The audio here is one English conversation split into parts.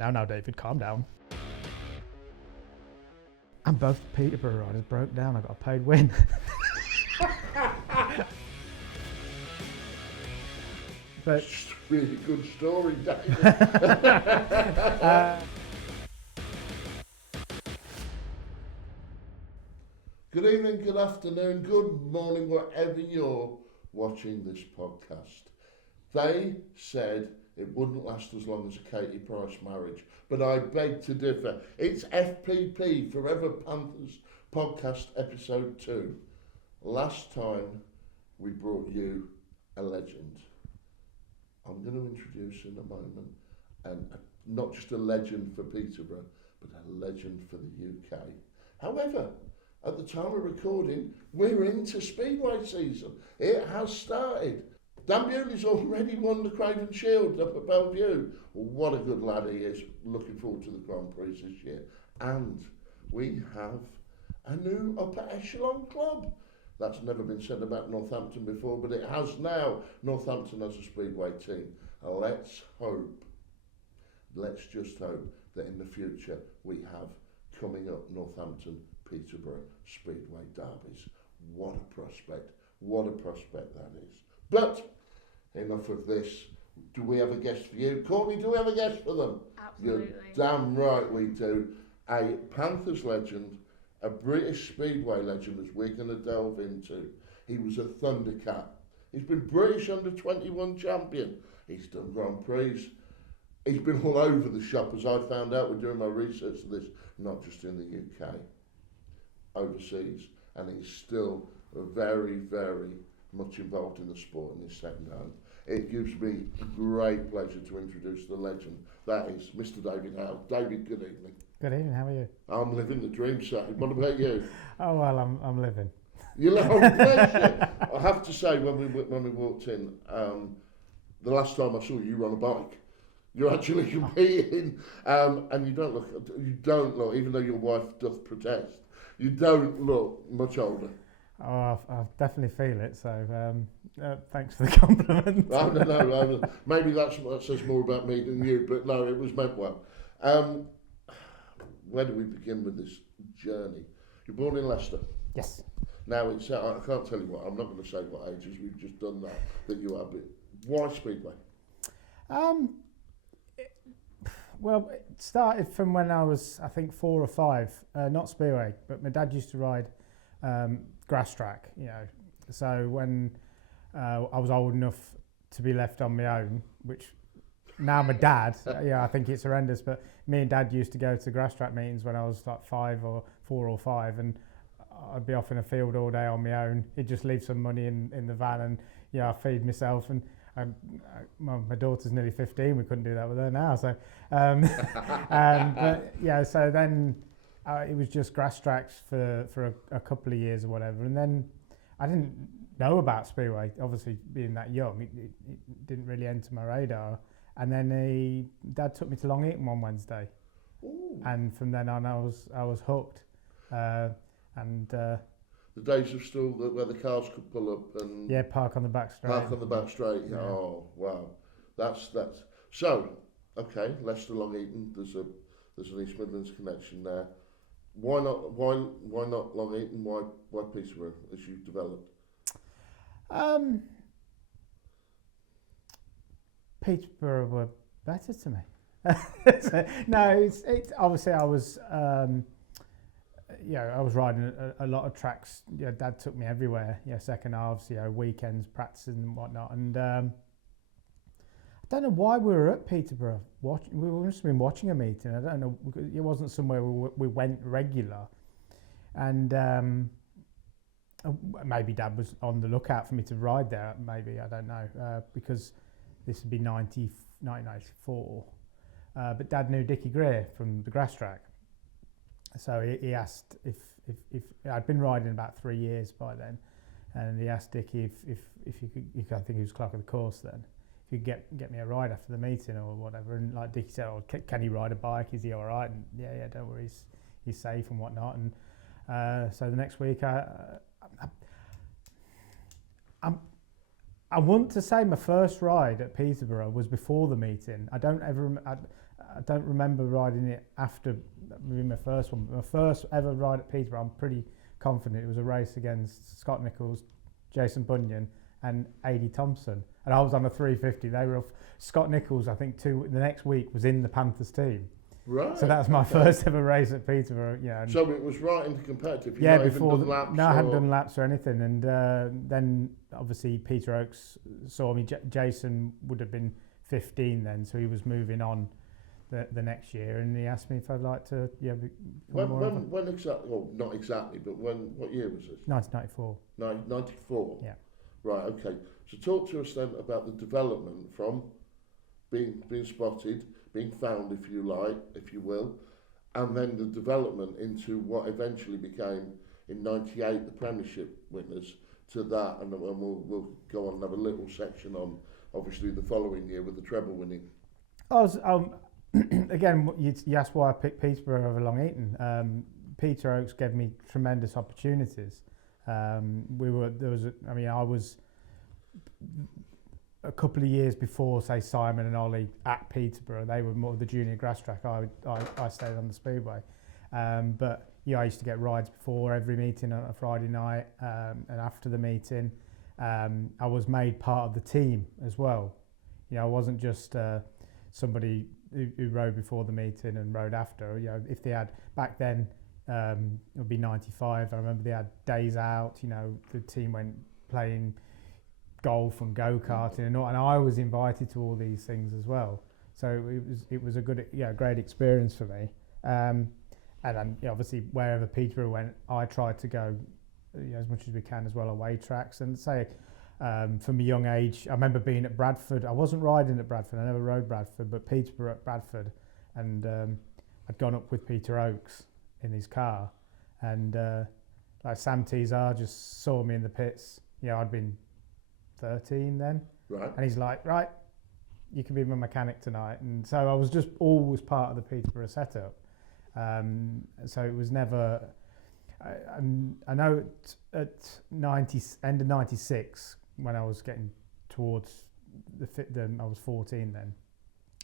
Now, David, calm down. And both Peterborough riders broke down. I got a paid win. But It's a really good story, David. Good evening, good afternoon, good morning, wherever you're watching this podcast. They said it wouldn't last as long as a Katie Price marriage, but I beg to differ. It's FPP, Forever Panthers Podcast, episode 2. Last time we brought you a legend. I'm going to introduce in a moment, and not just a legend for Peterborough, but a legend for the UK. However, at the time of recording, we're into Speedway season. It has started. Dan Bewley's already won the Craven Shield up at Bellevue. What a good lad he is. Looking forward to the Grand Prix this year. And we have a new upper echelon club. That's never been said about Northampton before, but it has now. Northampton has a Speedway team. Let's just hope that in the future we have coming up Northampton, Peterborough Speedway derbies. What a prospect that is. But enough of this. Do we have a guest for you? Courtney, do we have a guest for them? Absolutely. You're damn right we do. A Panthers legend, a British Speedway legend, as we're going to delve into. He was a Thundercat. He's been British under-21 champion. He's done Grand Prix. He's been all over the shop, as I found out with doing my research to this, not just in the UK, overseas. And he's still very, very much involved in the sport in his second hand. It gives me great pleasure to introduce the legend. That is Mr. David Howe. David, good evening. good evening, how are you? I'm living the dream, sir. What about you? Oh, well, I'm living. You know, pleasure. I have to say, when we walked in, the last time I saw you run a bike, you're actually competing, and you don't look, even though your wife doth protest, you don't look much older. Oh, I definitely feel it, so thanks for the compliment. No, maybe that says more about me than you, but no, it was meant well. Where do we begin with this journey? You're born in Leicester. Yes. Now, I can't tell you what, I'm not going to say what ages, we've just done that you are, but why Speedway? Well, it started from when I was, I think, 4 or 5, not Speedway, but my dad used to ride grass track, you know. So when I was old enough to be left on my own, which now my dad, I think it's horrendous, but me and Dad used to go to grass track meetings when I was like 4 or 5, and I'd be off in a field all day on my own. He'd just leave some money in the van, and I feed myself. And my daughter's nearly 15. We couldn't do that with her now. So, so then it was just grass tracks for a couple of years or whatever, and then I didn't know about Speedway. Obviously, being that young, it didn't really enter my radar. And then Dad took me to Long Eaton one Wednesday. Ooh. And from then on, I was hooked. The days of still where the cars could pull up and park on the back straight. Park on the back straight. Yeah. Oh wow, that's so okay. Leicester, Long Eaton. There's an East Midlands connection there. Why not Long Eaton? Why Peterborough as you developed? Peterborough were better to me. No, it's obviously I was. I was riding a lot of tracks. Dad took me everywhere. Second halves, weekends, practicing and whatnot. And I don't know why we were at Peterborough. We must have been watching a meeting. I don't know. It wasn't somewhere we went regular. And maybe Dad was on the lookout for me to ride there. Maybe, I don't know. Because this would be 1994. But Dad knew Dickie Greer from the grass track. So he asked if I'd been riding about 3 years by then, and he asked Dickie if he could, I think he was clerk of the course then, if you could get me a ride after the meeting or whatever. And like Dickie said, can he ride a bike? Is he all right? And yeah, don't worry, he's safe and whatnot. And so the next week I'm I want to say my first ride at Peterborough was before the meeting. I don't remember riding it after maybe my first one. But my first ever ride at Peterborough, I'm pretty confident it was a race against Scott Nicholls, Jason Bunyan, and Adi Thompson. And I was on a 350. They were off. Scott Nicholls, I think, the next week was in the Panthers team. Right. So that was my first ever race at Peterborough. Yeah. So it was right into competitive. Yeah, before laps. No, I hadn't done laps or anything. And then obviously Peter Oakes saw me. Jason would have been 15 then, so he was moving on the next year, and he asked me if I'd like to. Yeah. When exactly? Well, not exactly, but what year was it? 1994. 94. Yeah. Right. Okay. So talk to us then about the development from being spotted, being found, if you will, and then the development into what eventually became in '98 the Premiership winners. To that, and we'll go on and have a little section on obviously the following year with the treble winning. I was again. You asked why I picked Peterborough over Long Eaton. Peter Oakes gave me tremendous opportunities. I was a couple of years before, say, Simon and Ollie at Peterborough. They were more the junior grass track. I stayed on the Speedway, but I used to get rides before every meeting on a Friday night, and after the meeting, I was made part of the team as well. I wasn't just somebody who rode before the meeting and rode after. If they had back then, it would be '95. I remember they had days out. The team went playing golf and go-karting and I was invited to all these things as well. So it was a great experience for me. And then obviously wherever Peterborough went, I tried to go as much as we can as well away tracks. And say from a young age, I remember being at Bradford. I wasn't riding at Bradford. I never rode Bradford, but Peterborough at Bradford, and I'd gone up with Peter Oakes in his car, and like Sam Tizar just saw me in the pits. I'd been 13 then, right? And he's like, right, you can be my mechanic tonight. And so I was just always part of the Peterborough setup. So it was never. I know at end of '96 when I was getting towards I was 14 then.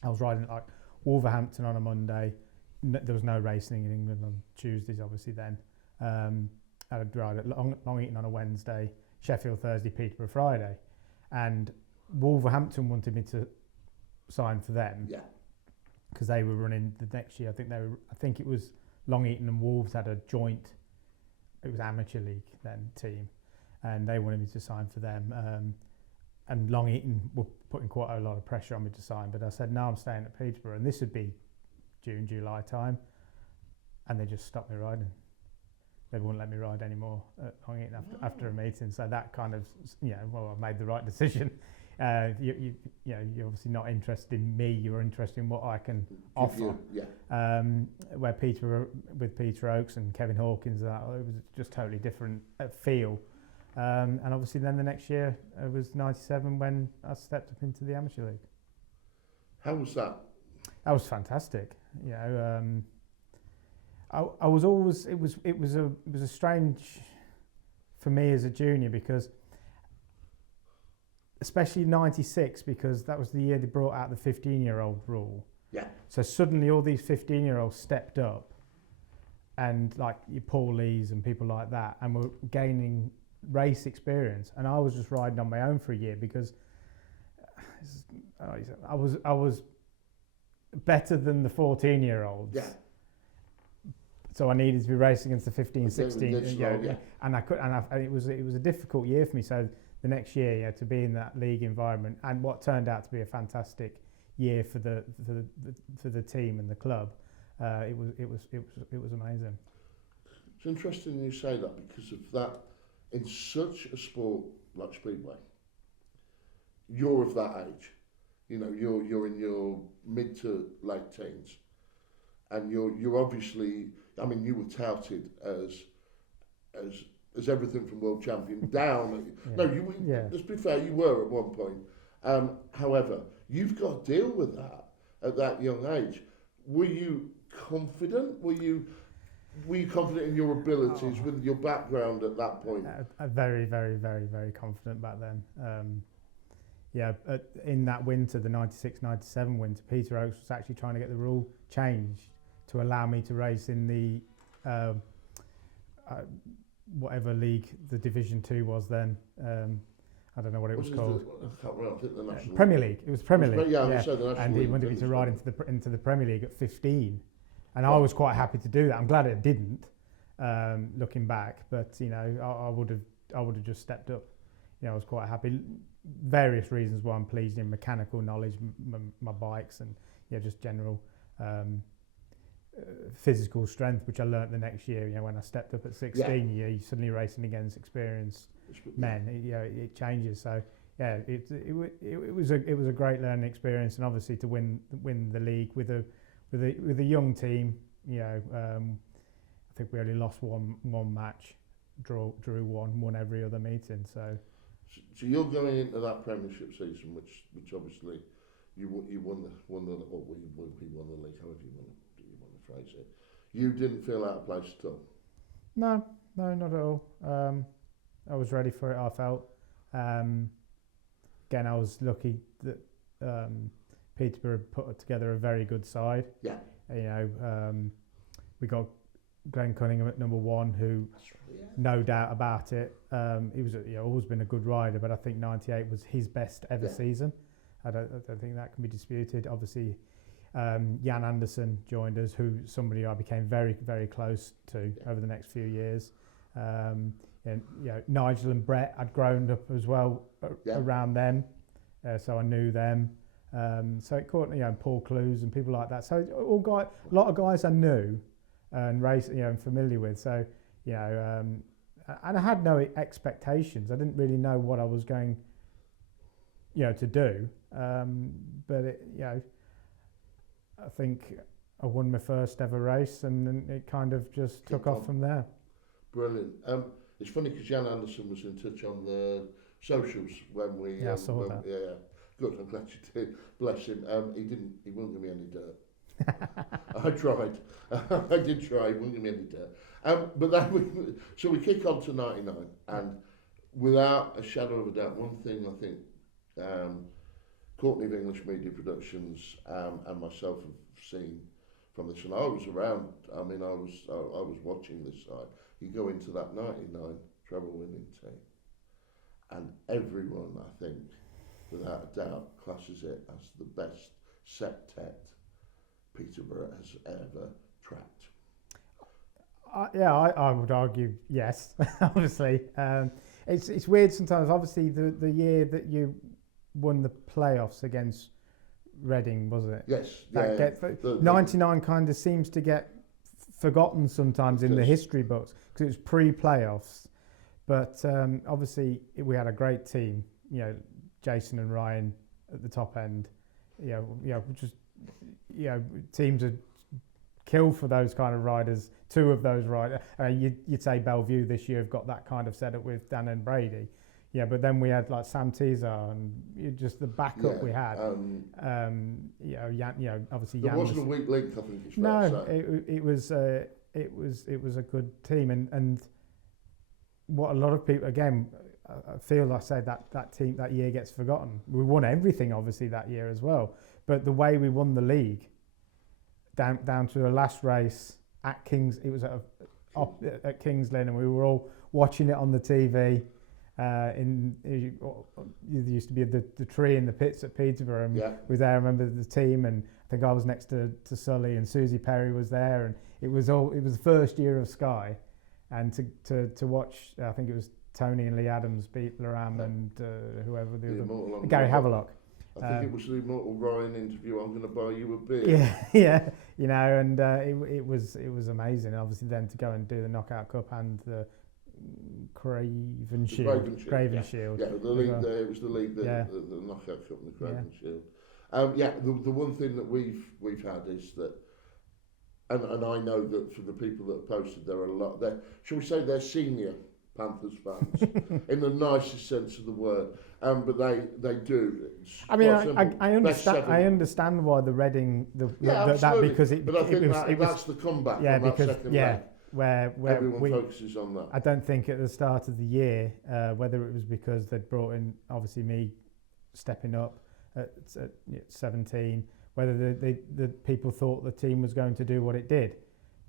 I was riding at like Wolverhampton on a Monday. There was no racing in England on Tuesdays, obviously then. I'd ride at Long Eaton on a Wednesday, Sheffield Thursday, Peterborough Friday, and Wolverhampton wanted me to sign for them. Yeah. Because they were running the next year. I think it was Long Eaton and Wolves had a joint. It was amateur league then team, and they wanted me to sign for them. And Long Eaton were putting quite a lot of pressure on me to sign, but I said no, I'm staying at Peterborough, and this would be June, July time, and they just stopped me riding. They wouldn't let me ride anymore at Long Eaton after a meeting. So that kind of, I made the right decision. You're obviously not interested in me. You're interested in what I can offer. Where with Peter Oakes and Kevin Hawkins, it was just totally different feel. And obviously then the next year it was '97 when I stepped up into the amateur league. How was that? That was fantastic. I was always it was a strange for me as a junior, because especially '96, because that was the year they brought out the 15-year-old rule. Yeah. So suddenly all these 15-year-olds stepped up, and like your Paul Lees and people like that, and were gaining race experience. And I was just riding on my own for a year because I was better than the 14-year-olds. Yeah. So I needed to be racing against the 15, 16. And it was a difficult year for me. So the next year, to be in that league environment, and what turned out to be a fantastic year for the team and the club, it was amazing. It's interesting you say that, because of that, in such a sport like Speedway, you're of that age. You're in your mid to late teens, and you're obviously. I mean, you were touted as everything from world champion down. Yeah. No, let's be fair, you were at one point. However, you've got to deal with that at that young age. Were you confident? Were you confident in your abilities with your background at that point? Very, very, very, very confident back then. in that winter, the 96-97 winter, Peter Oakes was actually trying to get the rule changed to allow me to race in the whatever league the Division 2 was then. I don't know what it was called. I can't remember. I think the National Premier League. It was Premier League. Yeah, and he wanted me to ride into the Premier League at 15, and I was quite happy to do that. I'm glad it didn't, looking back. But I would have just stepped up. I was quite happy. Various reasons why I'm pleased in mechanical knowledge, my bikes, and just general physical strength, which I learnt the next year. When I stepped up at 16, you're suddenly racing against experienced men. It changes. So it was a great learning experience, and obviously to win the league with a young team. I think we only lost one match, drew one, won every other meeting. So you're going into that Premiership season, which obviously you won the league, however you want to phrase it. You didn't feel out of place at all? No, not at all. I was ready for it, I felt. Again, I was lucky that Peterborough put together a very good side. Yeah. We got Glenn Cunningham at number 1, who, no doubt about it, he was always been a good rider, but I think 98 was his best ever season. I don't think that can be disputed. Obviously, Jan Anderson joined us, who somebody I became very, very close to over the next few years. And Nigel and Brett, I'd grown up as well around them, so I knew them. So it caught Paul Clues and people like that. So a lot of guys I knew and and familiar with. So and I had no expectations. I didn't really know what I was going to do. But I think I won my first ever race, and then it kind of just took off from there. Brilliant. It's funny because Jan Anderson was in touch on the socials when we. I saw that. Yeah, good. I'm glad you did. Bless him. He wouldn't give me any dirt. I tried. I did try. He wouldn't give me any dirt. But then we kick on to 99, and without a shadow of a doubt, one thing I think Courtney of English Media Productions and myself have seen from this, and I was around. I mean, I was watching this side. You go into that 99 treble winning team, and everyone, I think, without a doubt, classes it as the best septet Peterborough has ever tracked. I would argue yes. Obviously, it's weird sometimes. Obviously, the year that you won the playoffs against Reading, wasn't it? Yes. 99 kind of seems to get forgotten sometimes in the history books because it was pre-playoffs. But obviously, we had a great team. Jason and Ryan at the top end. Teams are kill for those kind of riders. Two of those riders, you'd say Bellevue this year have got that kind of setup with Dan and Brady. But then we had like Sam Tizar and just the backup we had. Obviously there Jan wasn't a weak link, I think it's fair to say. It was a good team, and what a lot of people, again, I feel I said that team that year gets forgotten. We won everything obviously that year as well, but the way we won the league down to the last race at Kings, it was at Kings Lynn, and we were all watching it on the TV. There used to be the tree in the pits at Peterborough, and we were there. I remember the team, and I think I was next to Sully, and Susie Perry was there, and it was the first year of Sky, and to watch, I think it was Tony and Lee Adams beat Laram and whoever the other, Gary Havelock. I think it was the immortal Ryan interview. I'm going to buy you a beer. And it was amazing. And obviously, then to go and do the Knockout Cup and the Craven Shield. Shield. Yeah, the league. It was the league, the Knockout Cup and the Craven Shield. The one thing that we've had is that, and I know that for the people that have posted, there are a lot there. Shall we say they're senior Panthers fans in the nicest sense of the word, but they do. I mean, I understand why the Reading that because it. But I think that's the comeback. Yeah, from because that second where everyone focuses on that. I don't think at the start of the year whether it was because they'd brought in obviously me stepping up at 17, whether the people thought the team was going to do what it did.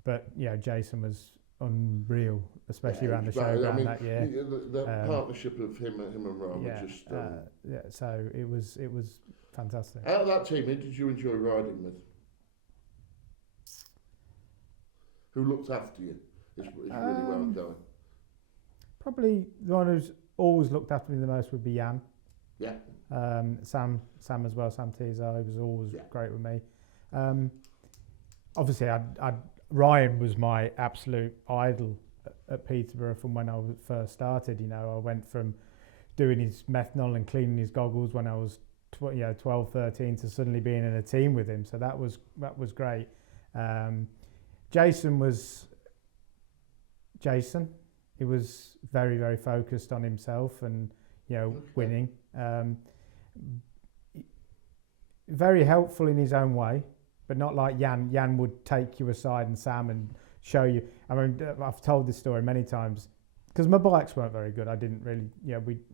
But Jason was unreal, especially around the showground that year. The partnership of him and Rob was just... so it was fantastic. Out of that team, who did you enjoy riding with? Who looked after you? It's really well going. Probably the one who's always looked after me the most would be Jan. Yeah. Sam as well. Sam Tizar, he was always great with me. Obviously, Ryan was my absolute idol at Peterborough from when I first started. I went from doing his methanol and cleaning his goggles when I was 12, 13 to suddenly being in a team with him. So that was great. Jason was Jason. He was very, very focused on himself and winning. Very helpful in his own way, but not like Jan. Jan would take you aside and Sam and show you. I mean, I've told this story many times because my bikes weren't very good. I didn't really,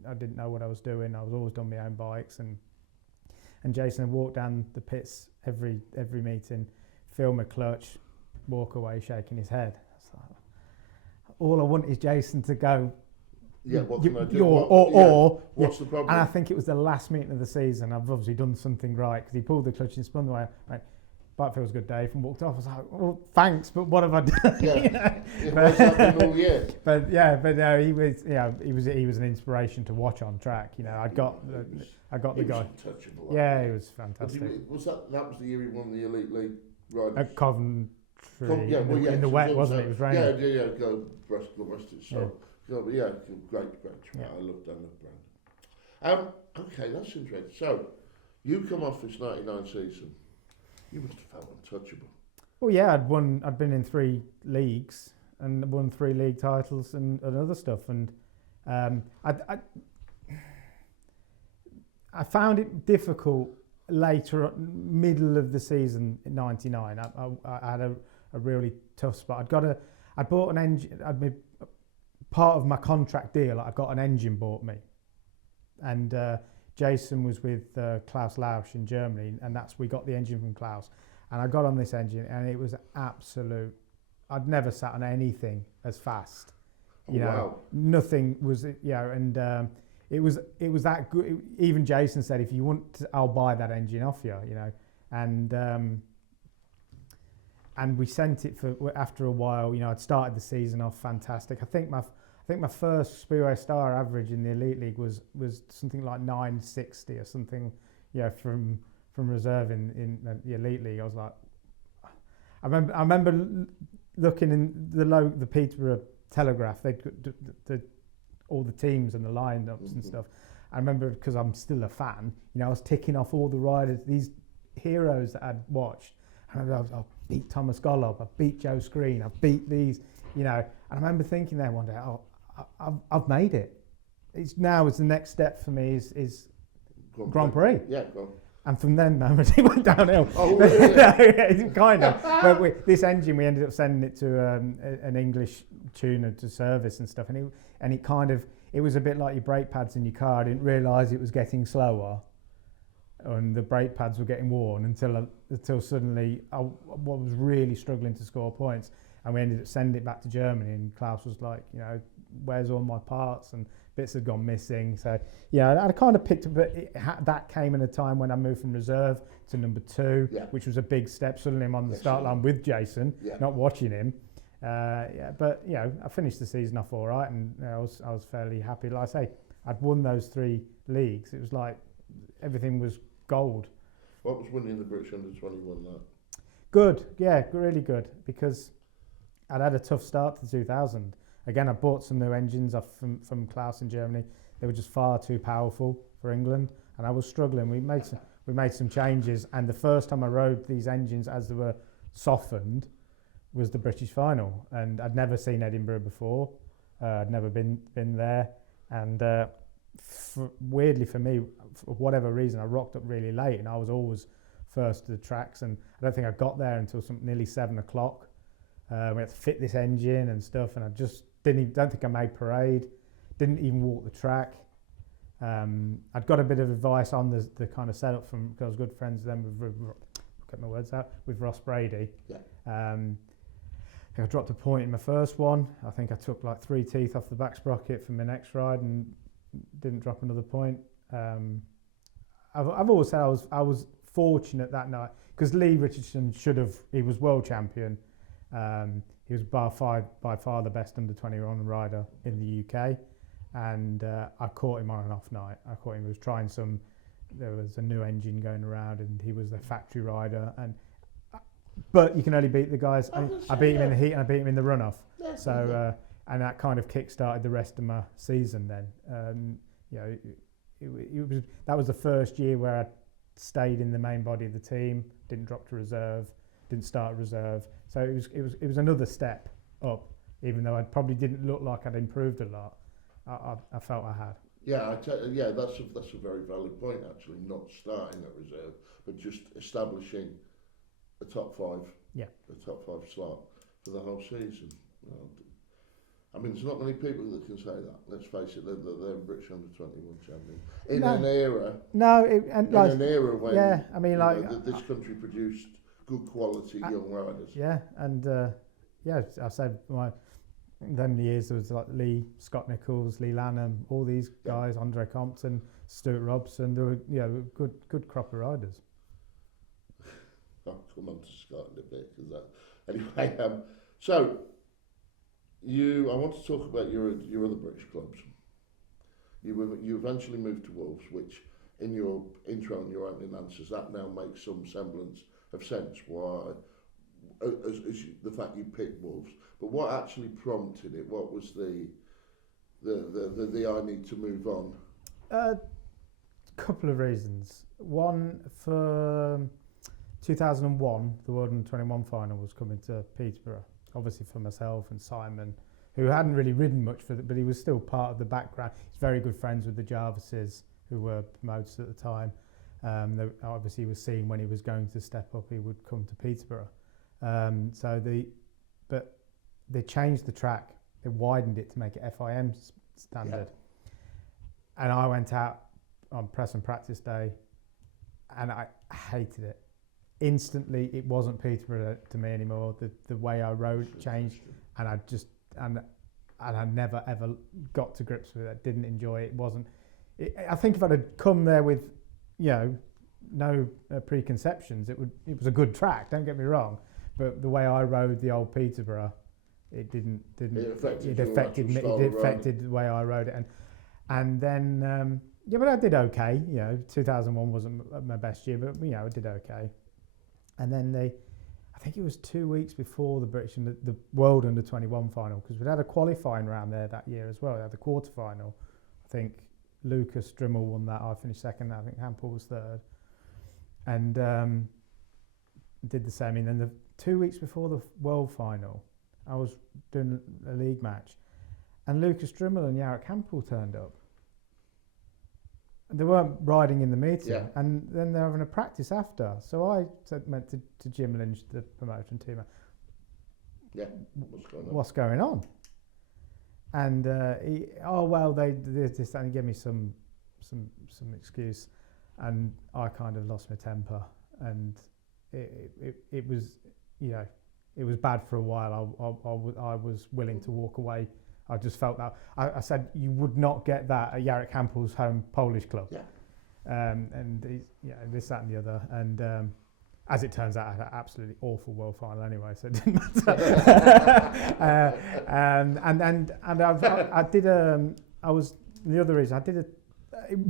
I didn't know what I was doing. I was always on my own bikes, and Jason would walk down the pits every meeting, film a clutch, walk away shaking his head. All I want is Jason to go. Yeah, what can I do? What's the problem? And I think it was the last meeting of the season. I've obviously done something right because he pulled the clutch and spun the way. Right, bike feels good, Dave, and walked off. I was like, well, thanks, but what have I done? Yeah, what's happened all year? But no, he was an inspiration to watch on track. I got the guy. Untouchable. Yeah, he was fantastic. That was the year he won the Elite League riders? At Coventry. In the wet, wasn't it? It was raining. Yeah. Go rest it. So, great. Yeah. I love brand. Okay, that's interesting. So, you come off this 99 season. You must have felt untouchable. Well, yeah, I'd been in 3 leagues and won 3 league titles and other stuff. And I found it difficult later, middle of the season in 99. I had a really tough spot. I bought an engine. Part of my contract deal, I got an engine bought me, and Jason was with Klaus Lausch in Germany, and we got the engine from Klaus, and I got on this engine, and it was absolute. I'd never sat on anything as fast. Wow. Nothing was. And it was that good. Even Jason said, if you want, I'll buy that engine off you. And we sent it for after a while. I'd started the season off fantastic. I think my first Speedway Star average in the Elite League was something like 960 or something. From reserve in the Elite League. I was like, I remember looking in the Peterborough Telegraph. They all the teams and the lineups and stuff. I remember because I'm still a fan. I was ticking off all the riders, these heroes that I'd watched. I remember I beat Thomas Gollop, I beat Joe Screen, I beat these, And I remember thinking there one day, I've made it. It's the next step for me is Grand Prix. Yeah, go on. And from then, it went downhill. Oh, really? No, kind of. But this engine, we ended up sending it to an English tuner to service and stuff, and it was a bit like your brake pads in your car. I didn't realise it was getting slower, and the brake pads were getting worn until suddenly I was really struggling to score points, and we ended up sending it back to Germany. And Klaus was like, where's all my parts? And bits had gone missing. So I kind of picked up, but that came in a time when I moved from reserve to number 2, which was a big step. Suddenly I'm on the start line with Jason, not watching him. But I finished the season off all right, and I was fairly happy. Like I say, I'd won those 3 leagues. It was like everything was gold. What was winning the British Under-21 that? Good, yeah, really good, because I'd had a tough start to 2000. Again, I bought some new engines off from Klaus in Germany. They were just far too powerful for England, and I was struggling. We made some changes, and the first time I rode these engines as they were softened was the British final, and I'd never seen Edinburgh before. I'd never been there, and weirdly for me, for whatever reason, I rocked up really late, and I was always first to the tracks, and I don't think I got there until nearly 7 o'clock. We had to fit this engine and stuff, and I just don't think I made parade, didn't even walk the track. I'd got a bit of advice on the kind of setup from, because I was good friends with them, get my words out, with Ross Brady. Yeah. I think I dropped a point in my first one. I think I took like 3 teeth off the back sprocket for my next ride and didn't drop another point. I've always said I was fortunate that night, because Lee Richardson he was world champion. He was by far the best under 21 rider in the UK. And I caught him on an off night. I caught him, he was trying there was a new engine going around and he was the factory rider. But you can only beat the guys. I beat him in the heat and I beat him in the runoff. Yeah, so, and that kind of kick-started the rest of my season then. That was the first year where I stayed in the main body of the team, didn't drop to reserve, didn't start reserve. So it was another step up, even though I probably didn't look like I'd improved a lot. I felt I had. Yeah, that's a very valid point actually. Not starting at reserve, but just establishing a top 5. Yeah. A top 5 slot for the whole season. I mean, there's not many people that can say that. Let's face it, they're British under 21 champion in an era. No, an era when I mean, this country produced good quality young riders. Yeah, and I said them years there was like Lee, Scott Nichols, Lee Lanham, all these guys, Andre Compton, Stuart Robson. There were good crop of riders. I'll come on to Scott in a bit anyway. So I want to talk about your other British clubs. You eventually moved to Wolves, which in your intro and your opening answers that now makes some semblance of sense. Why, as the fact you picked Wolves, but what actually prompted it? What was the I need to move on? Couple of reasons. One, for 2001, the World Under 21 final was coming to Peterborough. Obviously for myself and Simon, who hadn't really ridden much but he was still part of the background. He's very good friends with the Jarvises, who were promoters at the time. Obviously he was seeing when he was going to step up, he would come to Peterborough. But they changed the track. They widened it to make it FIM standard. Yeah. And I went out on press and practice day, and I hated it. Instantly, it wasn't Peterborough to me anymore. The way I rode changed, and I never ever got to grips with it. Didn't enjoy it. I think if I'd have come there with, no preconceptions, it was a good track. Don't get me wrong, but the way I rode the old Peterborough, it didn't. It affected me. It affected the way I rode it, and then but I did okay. 2001 wasn't my best year, but I did okay. And then I think it was 2 weeks before the British and the World Under 21 final, because we'd had a qualifying round there that year as well. We had the quarter final. I think Lucas Drimmel won that. I finished second. I think Hampel was third, and did the same. And then the 2 weeks before the World final, I was doing a league match, and Lucas Drimmel and Jarek Hampel turned up. They weren't riding in the meeting, and then they're having a practice after. So I meant to Jim Lynch, the promotion team, what's going on? And they just gave me some excuse, and I kind of lost my temper, and it was it was bad for a while. I was willing to walk away. I just felt that. I said you would not get that at Jarek Hampel's home Polish club. Yeah. And this, that, and the other. And as it turns out, I had an absolutely awful world final anyway, so it didn't matter. I did. The other reason I did it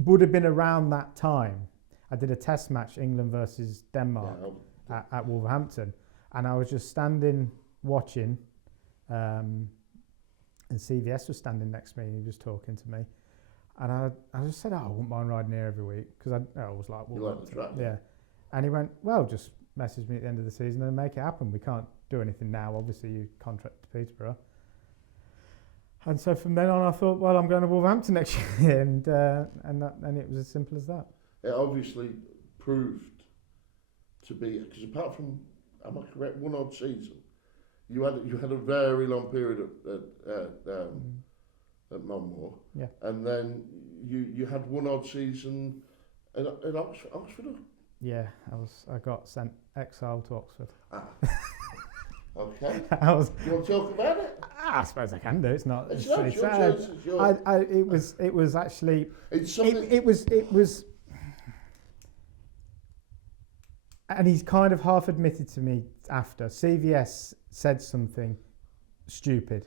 would have been around that time. I did a test match, England versus Denmark, at Wolverhampton, and I was just standing watching. And CVS was standing next to me and he was talking to me, and I just said, I wouldn't mind riding here every week, because I was like, you like the track? Yeah. And he went, well, just message me at the end of the season and make it happen. We can't do anything now, obviously you contract to Peterborough. And so from then on I thought, well, I'm going to Wolverhampton next year, and it was as simple as that. It obviously proved to be, because apart from, am I correct, one odd season, you had a very long period at Monmore. Yeah. And then you had one odd season at Oxford. Yeah, I got sent exiled to Oxford. Okay. You want to talk about it? I suppose I can do. It's not. It's your choice. It's yours. It was actually. It's something. It was. And he's kind of half admitted to me after CVS said something stupid.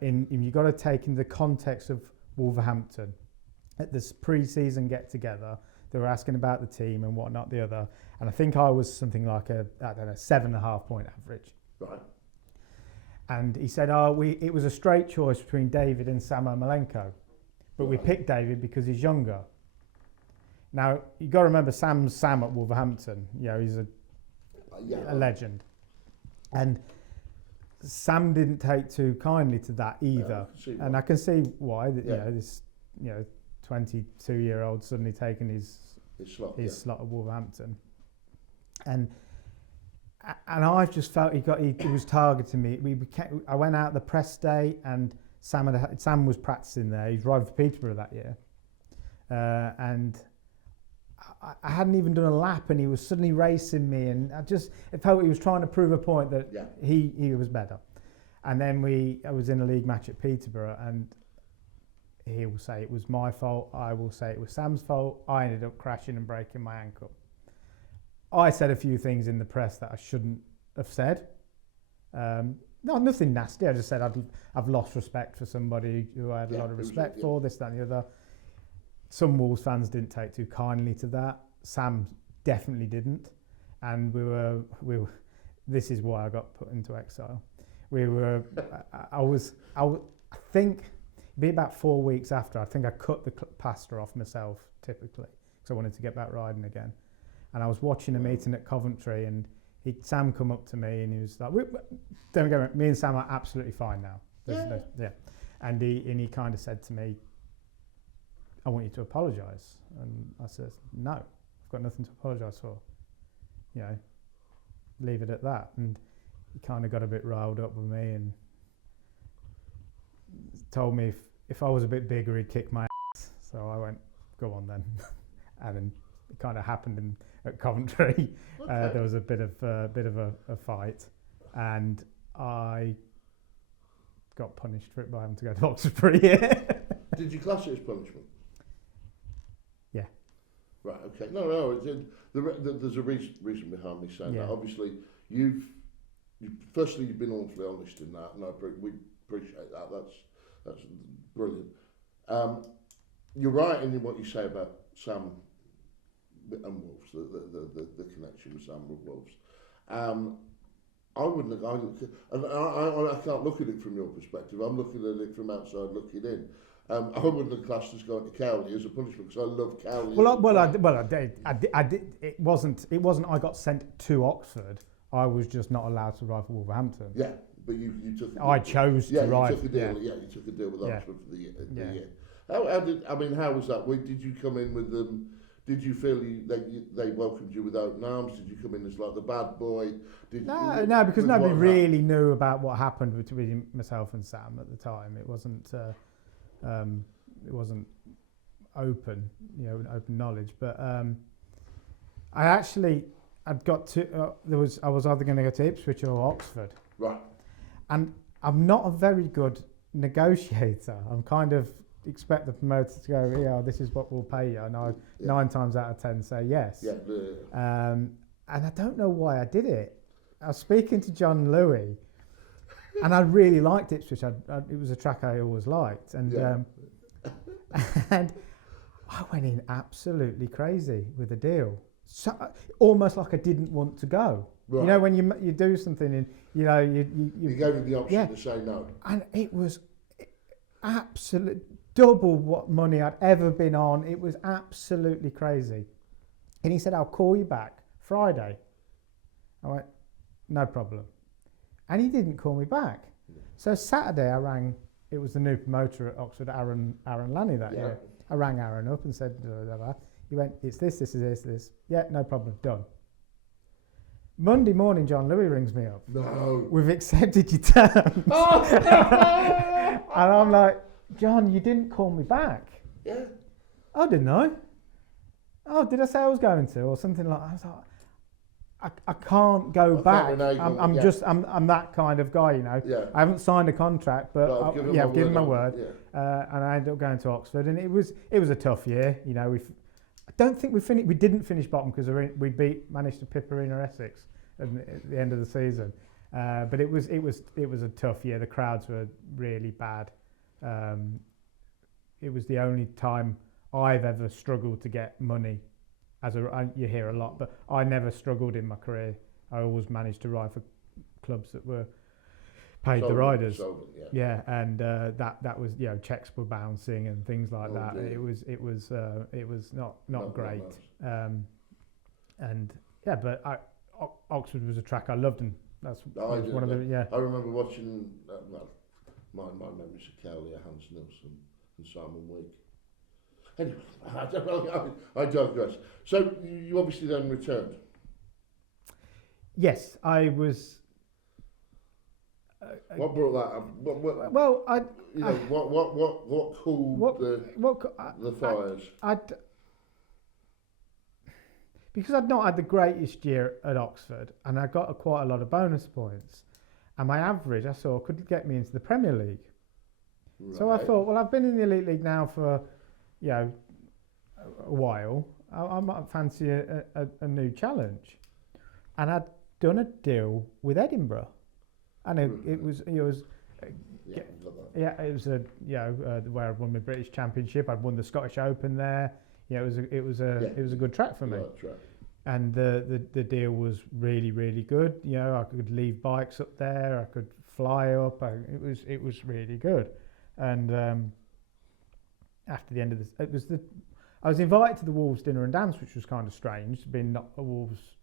You've got to take in the context of Wolverhampton. At this pre-season get-together, they were asking about the team and whatnot, the other. And I think I was something like 7.5 point average. Right. And he said, it was a straight choice between David and Sam Malenko. But we picked David because he's younger. Now, you've got to remember Sam at Wolverhampton. He's a legend. And Sam didn't take too kindly to that either. And I can see why. This 22-year-old suddenly taking his slot at Wolverhampton. And I just felt he was targeting me. I went out the press day and Sam was practicing there. He's driving for Peterborough that year. And I hadn't even done a lap and he was suddenly racing me, and it felt he was trying to prove a point that he was better. And then I was in a league match at Peterborough, and he will say it was my fault, I will say it was Sam's fault. I ended up crashing and breaking my ankle. I said a few things in the press that I shouldn't have said. Nothing nasty. I just said I've lost respect for somebody who I had a lot of respect for, this, that and the other. Some Wolves fans didn't take too kindly to that. Sam definitely didn't. And we were this is why I got put into exile. I think it'd be about 4 weeks after, I think I cut the plaster off myself typically because I wanted to get back riding again. And I was watching a meeting at Coventry, and Sam come up to me and he was like, don't get me wrong, me and Sam are absolutely fine now. And he kind of said to me, I want you to apologise. And I said, no, I've got nothing to apologise for. Leave it at that. And he kind of got a bit riled up with me and told me if I was a bit bigger, he'd kick my ass. So I went, go on then. And then it kind of happened at Coventry. Okay. There was a bit of a fight, and I got punished for it by having to go to Oxford for a year. Did you class it as punishment? Yeah. Right. Okay. No. There's a reason behind me saying that. Obviously, you've been awfully honest in that, and we appreciate that. That's brilliant. You're right in what you say about Sam and Wolves, the connection with Sam with Wolves. I wouldn't. I can't look at it from your perspective. I'm looking at it from outside looking in. I wouldn't have classed us going to Cowley as a punishment because I love Cowley. I did. It wasn't. I got sent to Oxford. I was just not allowed to ride for Wolverhampton. Yeah, but you took. I chose to ride. You took a deal. Yeah, you took a deal with Oxford for the year. How was that? Did you come in with them? Did you feel they welcomed you with open arms? Did you come in as like the bad boy? No, because nobody really knew about what happened between myself and Sam at the time. It wasn't open, open knowledge. But I'd got to. I was either going to go to Ipswich or Oxford. Right. And I'm not a very good negotiator. I'm kind of expect the promoter to go, this is what we'll pay you, and I 9 times out of 10 say yes. And I don't know why I did it. I was speaking to John Louis, and I really liked Ipswich. It was a track I always liked, and and I went in absolutely crazy with the deal, so, almost like I didn't want to go. Right. When you do something and you gave me the option to say no, and it was absolute double what money I'd ever been on. It was absolutely crazy. And he said, I'll call you back Friday. I went, no problem. And he didn't call me back. So Saturday I rang, it was the new promoter at Oxford, Aaron Lanney that year. I rang Aaron up and said, he went, it's this. Yeah, no problem, done. Monday morning, John Louis rings me up. No. We've accepted your terms. And I'm like, John, you didn't call me back. Yeah. I didn't know. Oh, did I say I was going to or something like that? I was like, I can't go back. I'm that kind of guy, you know. Yeah. I haven't signed a contract, but I've given my word. Yeah. And I ended up going to Oxford, and it was a tough year. You know, I don't think we finished. We didn't finish bottom because we managed to pip Arena Essex at the end of the season. But it was a tough year. The crowds were really bad. It was the only time I've ever struggled to get money. You hear a lot, but I never struggled in my career. I always managed to ride for clubs that were paid the riders. And that was, you know, checks were bouncing and things like that. Dear. It was not great. But Oxford was a track I loved, and that's one of the. I remember watching. My memories of Cowley, Hans Nilsson, and Simon Wigg. Anyway, I digress. So you obviously then returned. Yes, I was. What brought that up? What cooled the fires? Because I'd not had the greatest year at Oxford, and I got quite a lot of bonus points, and my average I saw could get me into the Premier League. Right. So I thought, well, I've been in the Elite League now for, you know, a while. I might fancy a new challenge, and I'd done a deal with Edinburgh, and it was where I'd won my British Championship. I'd won the Scottish Open there. Yeah, it was a good track for me, and the deal was really, really good. You know, I could leave bikes up there. I could fly up. It was really good. And after the end of I was invited to the Wolves dinner and dance, which was kind of strange, being not a Wolves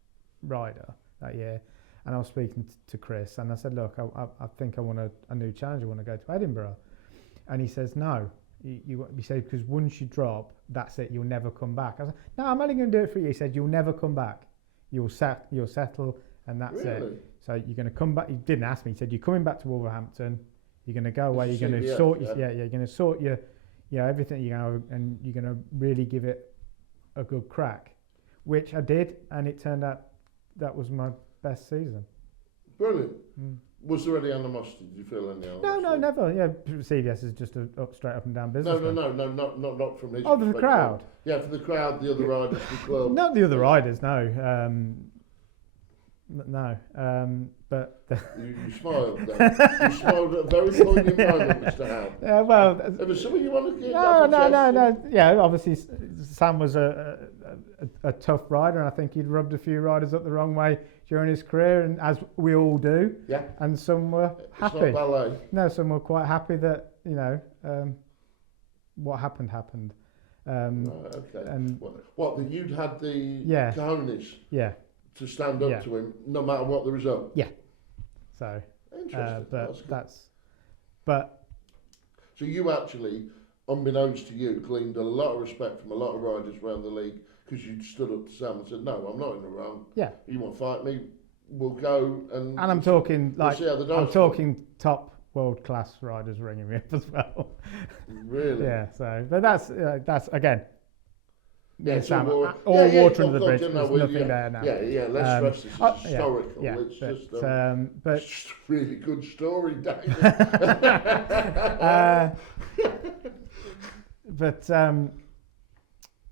rider that year. And I was speaking to Chris, and I said, look, I think I want a new challenge. I want to go to Edinburgh. And he says, no. He said, because once you drop, that's it. You'll never come back. I said, no, I'm only going to do it for you. He said, you'll never come back. You'll settle, and that's it. So you're going to come back. He didn't ask me. He said, you're coming back to Wolverhampton. You're going to go away. You're going to sort your you're going to sort your everything. And you're going to really give it a good crack, which I did, and it turned out that was my best season. Brilliant. Was there any animosity? Did you feel any animosity? No, never. Yeah, CVS is just a straight up and down business. No, not from his. Oh, the crowd. Yeah, for the crowd, the other riders, the club. Not the other riders, no. But you smiled. Then. You smiled at a very poignant moment, Mr. Howe. Well, there was something you want to get. No. Yeah, obviously Sam was a tough rider, and I think he'd rubbed a few riders up the wrong way during his career, and as we all do. Yeah. And some were happy. It's not ballet. No, some were quite happy that, you know, what happened. Okay. And that you'd had the cojones. Yeah. To stand up to him, no matter what the result. Yeah. So. Interesting. So you actually, unbeknownst to you, gleaned a lot of respect from a lot of riders around the league because you stood up to Sam and said, "No, I'm not in the wrong. Yeah. You want to fight me? We'll go and." And I'm talking top world class riders ringing me up as well. Really? Yeah. So, but that's again. Yeah, Sam, all water under the bridge. There's nothing there now. Yeah. Let's stress this is historical. Yeah, it's but just a really good story, David.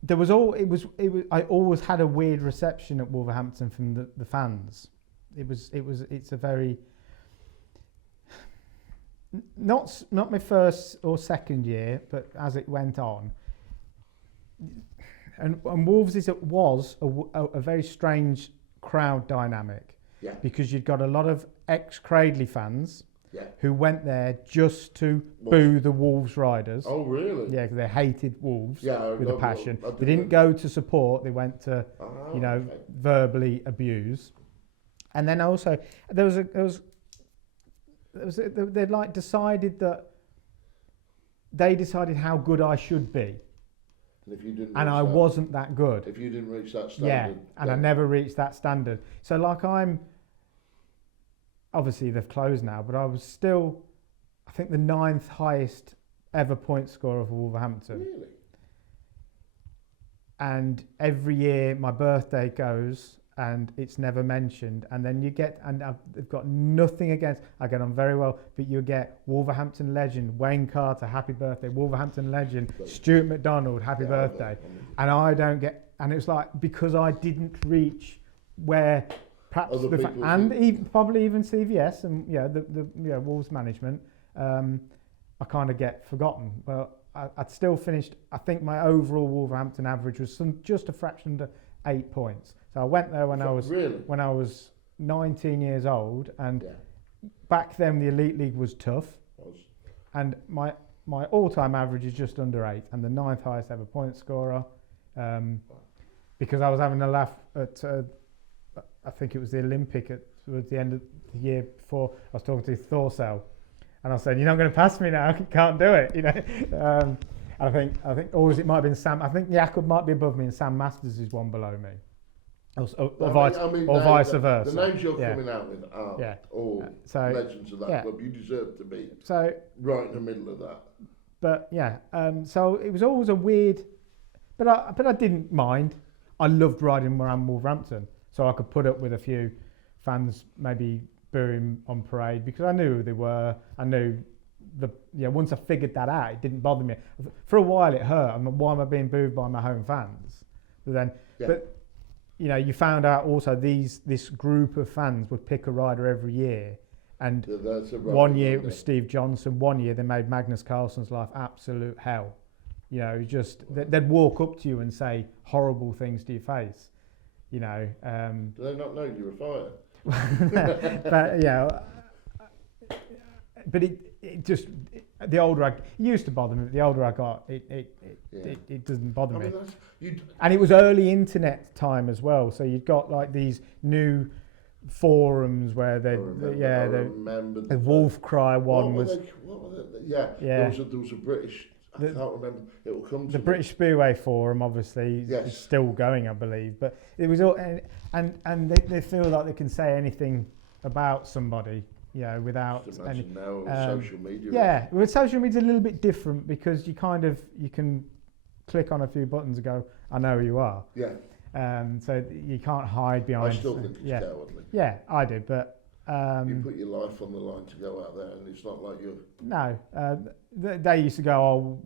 There was I always had a weird reception at Wolverhampton from the fans. It's a very not my first or second year, but as it went on. And Wolves was a very strange crowd dynamic, because you'd got a lot of ex-Cradley fans who went there just to boo the Wolves riders. Oh, really? Yeah, because they hated Wolves with a passion. They didn't go to support; they went to, verbally abuse. And then also they decided how good I should be. And if you didn't, and I wasn't that good. If you didn't reach that standard, yeah, and I never reached that standard. So like obviously they've closed now, but I was still, I think, the 9th highest ever point scorer for Wolverhampton. Really? And every year my birthday goes and it's never mentioned, and then you get, and I've got nothing against, I get on very well, but you get Wolverhampton legend Wayne Carter, happy birthday, Wolverhampton legend Stuart McDonald, happy birthday, and I don't get, and it's like, because I didn't reach where perhaps probably even CVS and the Wolves management, I kind of get forgotten. Well, I'd still finished, I think my overall Wolverhampton average was just a fraction under 8 points. So I went there when I was 19 years old, and back then the Elite League was tough. And my all-time average is just under 8, and the 9th highest ever point scorer. Because I was having a laugh at, I think it was the Olympic towards the end of the year before, I was talking to Thorsell, and I said, "You're not going to pass me now. I can't do it." I think, or it might have been Sam. I think Jakob might be above me, and Sam Masters is one below me, or vice versa. The names you're coming out with are all legends of that club. You deserve to be right in the middle of that. But so it was always a weird, but I didn't mind. I loved riding around Wolverhampton, so I could put up with a few fans maybe booing on parade because I knew who they were. I knew once I figured that out, it didn't bother me. For a while it hurt. Why am I being booed by my home fans? But you found out also this group of fans would pick a rider every year, and one year it was Steve Johnson. One year they made Magnus Carlsen's life absolute hell. They'd walk up to you and say horrible things to your face. Do they not know you were fired? But it just, the older it used to bother me. The older I got, it doesn't bother me. And it was early internet time as well, so you'd got like these new forums where the Wolf Cry one was. What was it? There was a British. I can't remember. It will come to the British Speedway forum, obviously, is still going, I believe. But it was all, and they feel like they can say anything about somebody, without any. Now social media. Yeah, with social media, it's a little bit different because you can click on a few buttons and go, I know who you are. Yeah. So you can't hide behind. I still think it's cowardly. Yeah, I do, but. You put your life on the line to go out there, and it's not like you. No, they used to go, "Oh,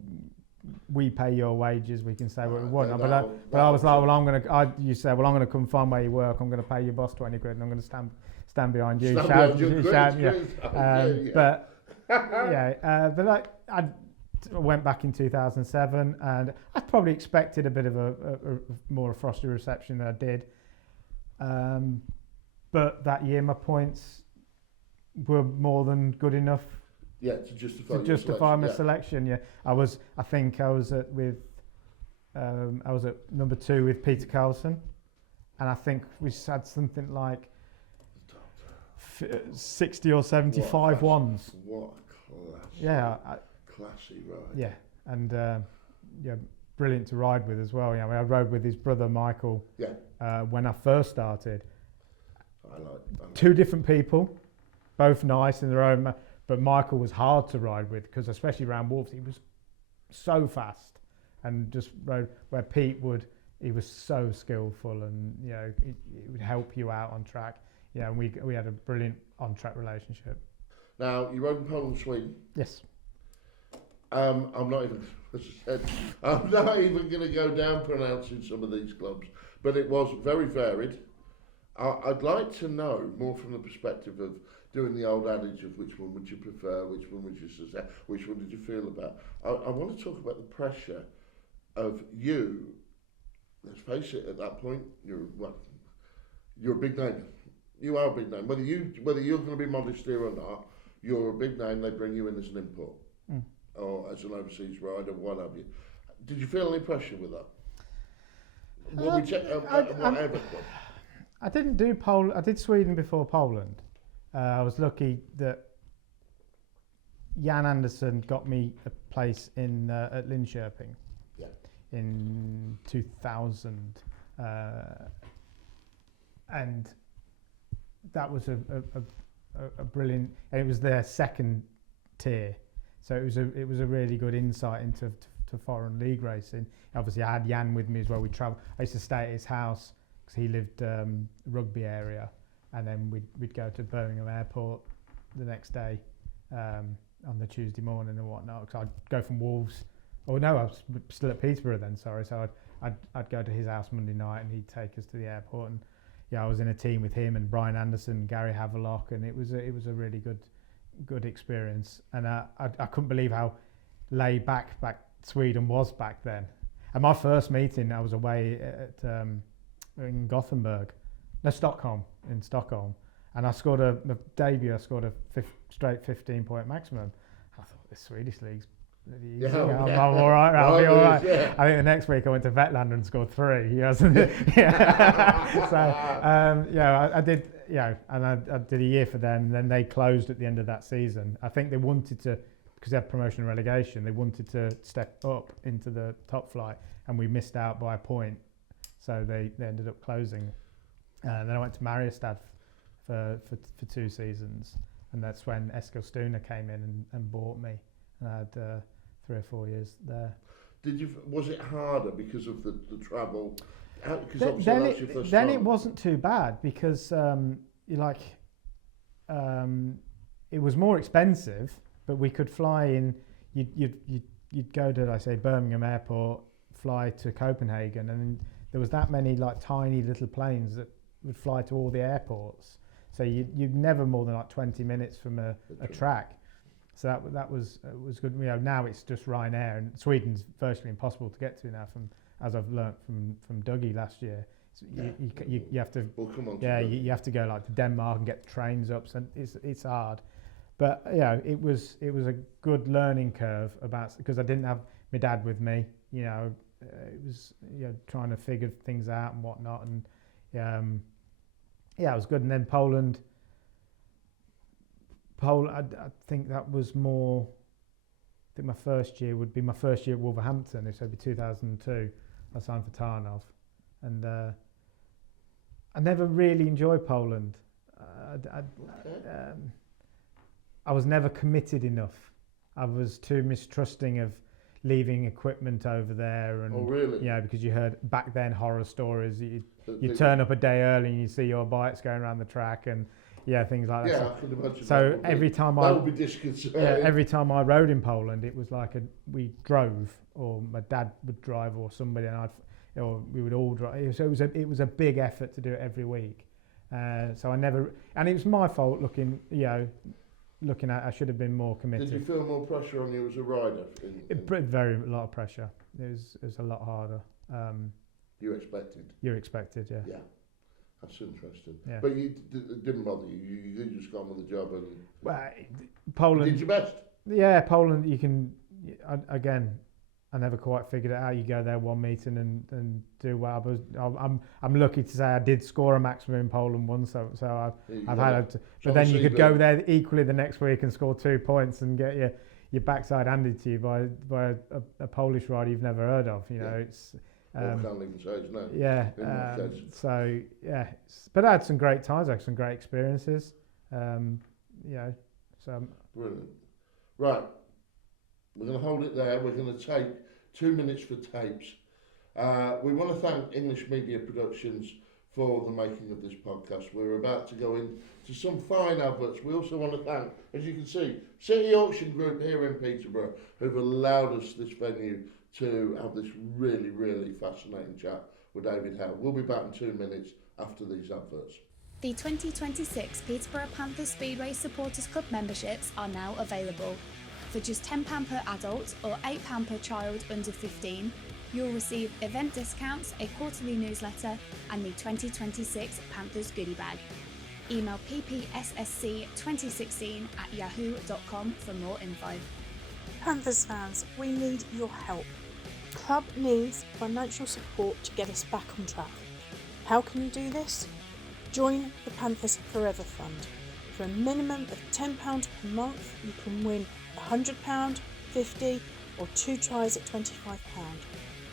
we pay your wages. We can say what we want." But I was like, "Well, you say, well, I'm going to come find where you work. I'm going to pay your boss 20 quid, and I'm going to stand behind you, But I went back in 2007, and I probably expected a bit of a more frosty reception than I did. But that year, my points were more than good enough. To justify my selection. I was at number 2 with Peter Carlsen, and I think we had something like 60 or 75 ones. What a class! Yeah, classy ride. Yeah, and brilliant to ride with as well. I rode with his brother Michael. When I first started. I like 2 different people, both nice in their own. But Michael was hard to ride with because, especially around Wolves, he was so fast, and just rode where Pete he was so skillful, and it would help you out on track. And we had a brilliant on track relationship. Now you rode in Poland, Sweden. Yes. I'm not even, as I said, I'm not even going to go down pronouncing some of these clubs, but it was very varied. I'd like to know more from the perspective of doing the old adage of which one would you prefer, which one would you suggest, which one did you feel about. I want to talk about the pressure of you. Let's face it, at that point, you're a big name. You are a big name. Whether you're going to be modest here or not, you're a big name. They bring you in as an import or as an overseas rider, what have you. Did you feel any pressure with that? Whatever club. I didn't do Poland. I did Sweden before Poland. I was lucky that Jan Andersson got me a place at Linköping. in 2000, and that was a brilliant. And it was their second tier, so it was a really good insight into to foreign league racing. Obviously, I had Jan with me as well. We travel. I used to stay at his house because he lived rugby area, and then we'd go to Birmingham Airport the next day on the Tuesday morning and whatnot. Because I'd go from Wolves. Oh no, I was still at Peterborough then. Sorry, so I'd go to his house Monday night, and he'd take us to the airport. And yeah, I was in a team with him and Brian Anderson, Gary Havelock, and it was a really good experience. And I couldn't believe how laid back Sweden was back then. And my first meeting, I was away at in Gothenburg, no, Stockholm, and I scored a debut. I scored a straight 15-point maximum. I thought, this Swedish league's bloody easy. I'm all right. I'll be all right. Yeah. I think the next week I went to Vetland and scored 3. Yeah. So I did. Yeah, and I did a year for them, and then they closed at the end of that season. I think they wanted to, because they had promotion and relegation, they wanted to step up into the top flight, and we missed out by a point, so they ended up closing. And then I went to Mariestad for 2 seasons, and that's when Eskilstuna came in and bought me, and I had 3 or 4 years there. Was it harder because of the travel? Then it wasn't too bad, because it was more expensive, but we could fly in. You'd go to, like, say, Birmingham Airport, fly to Copenhagen, and there was that many like tiny little planes that would fly to all the airports. So you'd never more than like 20 minutes from a track. So that was good. You know, now it's just Ryanair, and Sweden's virtually impossible to get to now. As I've learnt from Dougie last year, so you have to. We'll come on. Yeah, you have to go like to Denmark and get trains up. So it's hard. But it was a good learning curve because I didn't have my dad with me. You know, it was trying to figure things out and whatnot, and it was good. And then Poland, I think that was more. I think my first year would be my first year at Wolverhampton. So it'd be 2002. I signed for Tarnov, and I never really enjoyed Poland. I was never committed enough. I was too mistrusting of leaving equipment over there, and oh, really? Because you heard back then horror stories. You turn up a day early and you see your bikes going around the track, and things like that. Yeah, I can imagine. So every time that would be disconcerting. Every time I rode in Poland, it was like we drove, or my dad would drive, or somebody, and we would all drive. So it was a big effort to do it every week. So I never, and it was my fault looking at, I should have been more committed. Did you feel more pressure on you as a rider? A lot of pressure. It was a lot harder. You expected? You're expected, yeah. Yeah, that's interesting. Yeah. But it didn't bother you. You just got on with the job and. Well, Poland. You did your best. Yeah, Poland. You can again. I never quite figured it out. You go there one meeting and do well. But I'm lucky to say I did score a maximum in Poland once. So I've had it. But then you could go there equally the next week and score 2 points and get your backside handed to you by a Polish rider you've never heard of. It's. Can't even say his name. Yeah. So yeah, but I had some great times. I had some great experiences. So brilliant. Right. We're going to hold it there. We're going to take 2 minutes for tapes. We want to thank English Media Productions for the making of this podcast. We're about to go into some fine adverts. We also want to thank, as you can see, City Auction Group here in Peterborough, who've allowed us this venue to have this really, really fascinating chat with David Howe. We'll be back in 2 minutes after these adverts. The 2026 Peterborough Panthers Speedway Supporters Club memberships are now available. For just £10 per adult or £8 per child under 15, you'll receive event discounts, a quarterly newsletter and the 2026 Panthers goodie bag. Email ppssc2016@yahoo.com for more info. Panthers fans, we need your help. The club needs financial support to get us back on track. How can you do this? Join the Panthers Forever Fund. For a minimum of £10 per month, you can win £100, £50 or 2 tries at £25.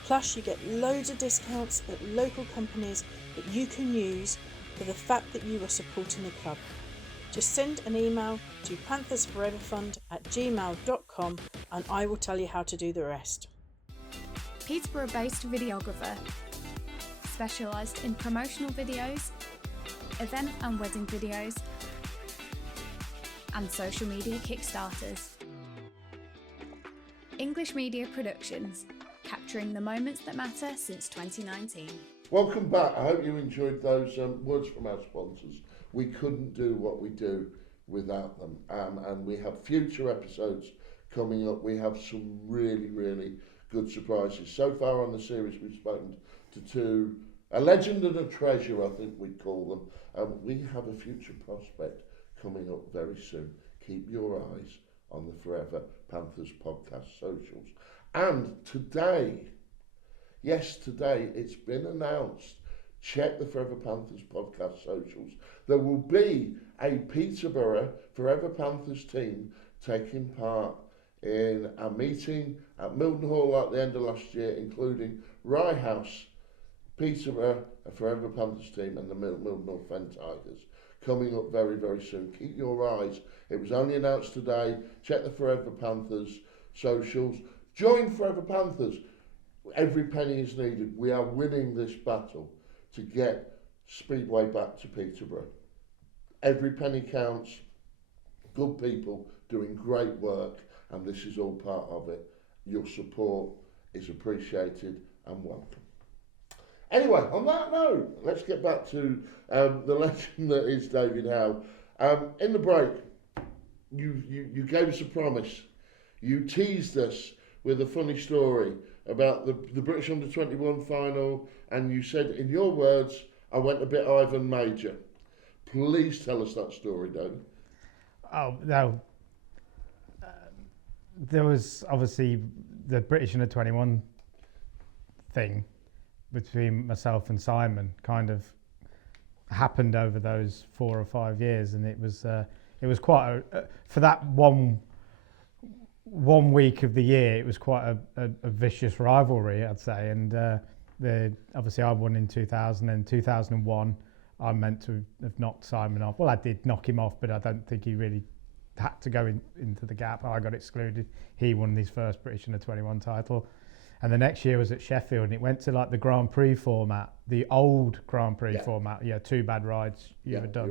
Plus, you get loads of discounts at local companies that you can use for the fact that you are supporting the club. Just send an email to panthersforeverfund@gmail.com and I will tell you how to do the rest. Peterborough-based videographer, specialised in promotional videos, event and wedding videos, and social media kickstarters. English Media Productions, capturing the moments that matter since 2019. Welcome back. I hope you enjoyed those words from our sponsors. We couldn't do what we do without them. And we have future episodes coming up. We have some really, really good surprises. So far on the series, we've spoken to two, a legend and a treasure, I think we'd call them. We have a future prospect coming up very soon. Keep your eyes on the Forever Panthers Podcast socials. And today, yes, today, it's been announced. Check the Forever Panthers Podcast socials. There will be a Peterborough Forever Panthers team taking part in a meeting at Milton Hall at the end of last year, including Rye House, Peterborough, a Forever Panthers team, and the Milton Hall Fen Tigers. Coming up very, very soon. Keep your eyes. It was only announced today. Check the Forever Panthers socials. Join Forever Panthers. Every penny is needed. We are winning this battle to get Speedway back to Peterborough. Every penny counts. Good people doing great work, and this is all part of it. Your support is appreciated and welcome. Anyway, on that note, let's get back to the legend that is David Howe. In the break, you gave us a promise. You teased us with a funny story about the British Under-21 final, and you said, in your words, I went a bit Ivan Major. Please tell us that story, David. Oh, no. There was obviously the British Under-21 thing between myself and Simon kind of happened over those 4 or 5 years, and it was quite for that one week of the year, it was quite a vicious rivalry, I'd say. And obviously I won in 2000, and 2001 I meant to have knocked Simon off. Well, I did knock him off, but I don't think he really had to go into the gap. I got excluded. He won his first British Under-21 title. And the next year was at Sheffield, and it went to like the Grand Prix format, the old Grand Prix format. Yeah, 2 bad rides you ever done.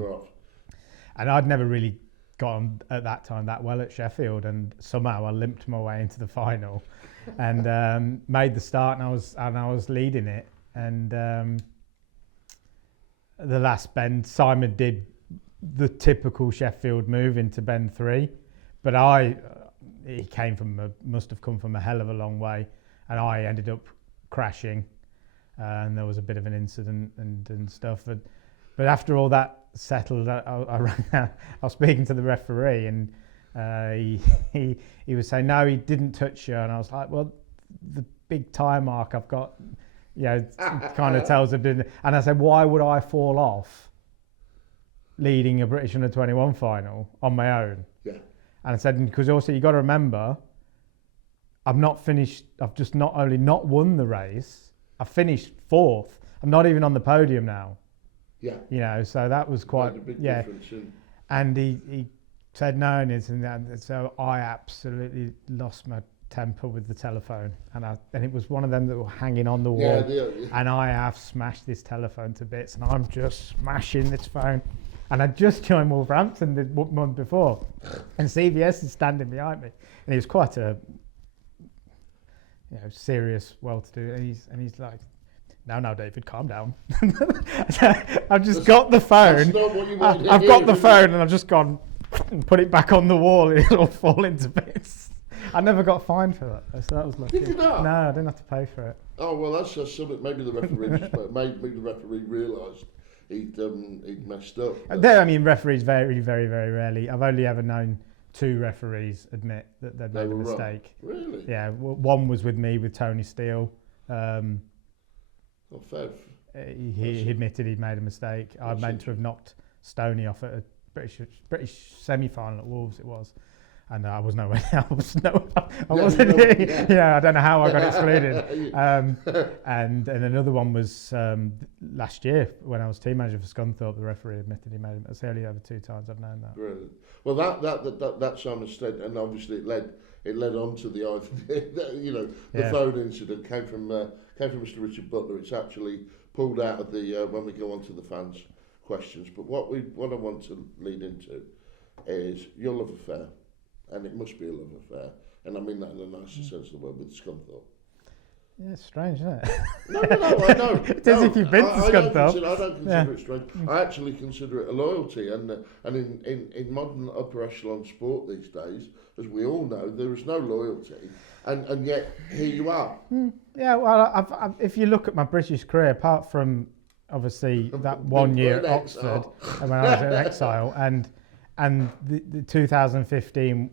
And I'd never really gone at that time that well at Sheffield, and somehow I limped my way into the final, and made the start, and I was leading it. And the last bend, Simon did the typical Sheffield move into bend 3, but he must have come from a hell of a long way. And I ended up crashing, and there was a bit of an incident and stuff. But after all that settled, I ran out. I was speaking to the referee, and he was saying, no, he didn't touch you. And I was like, well, the big tire mark I've got, kind of tells a bit. And I said, why would I fall off leading a British Under-21 final on my own? Yeah. And I said, because also you got to remember, I've not finished. I've just not only not won the race, I finished 4th. I'm not even on the podium now. Yeah. So that was quite a big difference. And he said no, and so I absolutely lost my temper with the telephone, and it was one of them that were hanging on the wall. Yeah. And I have smashed this telephone to bits, and I'm just smashing this phone. And I just joined Wolverhampton the month before, and CBS is standing behind me, and he was quite a serious, well-to-do, and he's like, no, David, calm down. I've just got the phone. I've got the phone, and I've just gone and put it back on the wall, and it'll fall into bits. I never got fined for that, so that was lucky. Did you not? No, I didn't have to pay for it. Oh well, that's something. Maybe the referee made the referee realised he'd messed up. Referees very, very, very rarely. I've only ever known 2 referees admit that they'd made a mistake. Wrong. Really? Yeah, one was with me with Tony Steele. Fair. He admitted he'd made a mistake. I meant to have knocked Stoney off at a British semi-final at Wolves. It was, and I was nowhere. I wasn't. I don't know how I got excluded. And another one was last year when I was team manager for Scunthorpe. The referee admitted he made it. It's only over 2 times I've known that. Brilliant. Well, that's on a state, and obviously it led on to the the phone incident came from Mr. Richard Butler. It's actually pulled out of the when we go on to the fans' questions. But what I want to lead into is your love affair, and it must be a love affair, and I mean that in the nicest sense of the word, with Scunthorpe. Yeah, it's strange, isn't it? No, I know. It is if you've been to Scunthorpe. I don't consider it strange. I actually consider it a loyalty, and in modern upper echelon sport these days, as we all know, there is no loyalty, and yet here you are. Yeah, well, I've, if you look at my British career, apart from obviously that 1 year at Oxford, and when I was in exile, and the 2015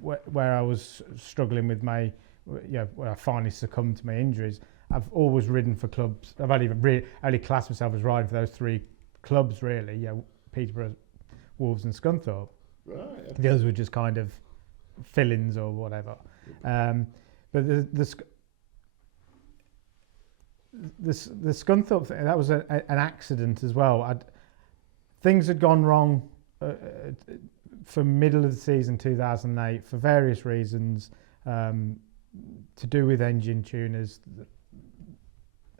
where I was struggling with my, where I finally succumbed to my injuries, I've always ridden for clubs. I've only classed myself as riding for those 3 clubs really, Peterborough, Wolves and Scunthorpe. Right. Okay. The others were just kind of fill-ins or whatever. But the Scunthorpe thing, that was an accident as well. Things had gone wrong for middle of the season 2008 for various reasons, to do with engine tuners,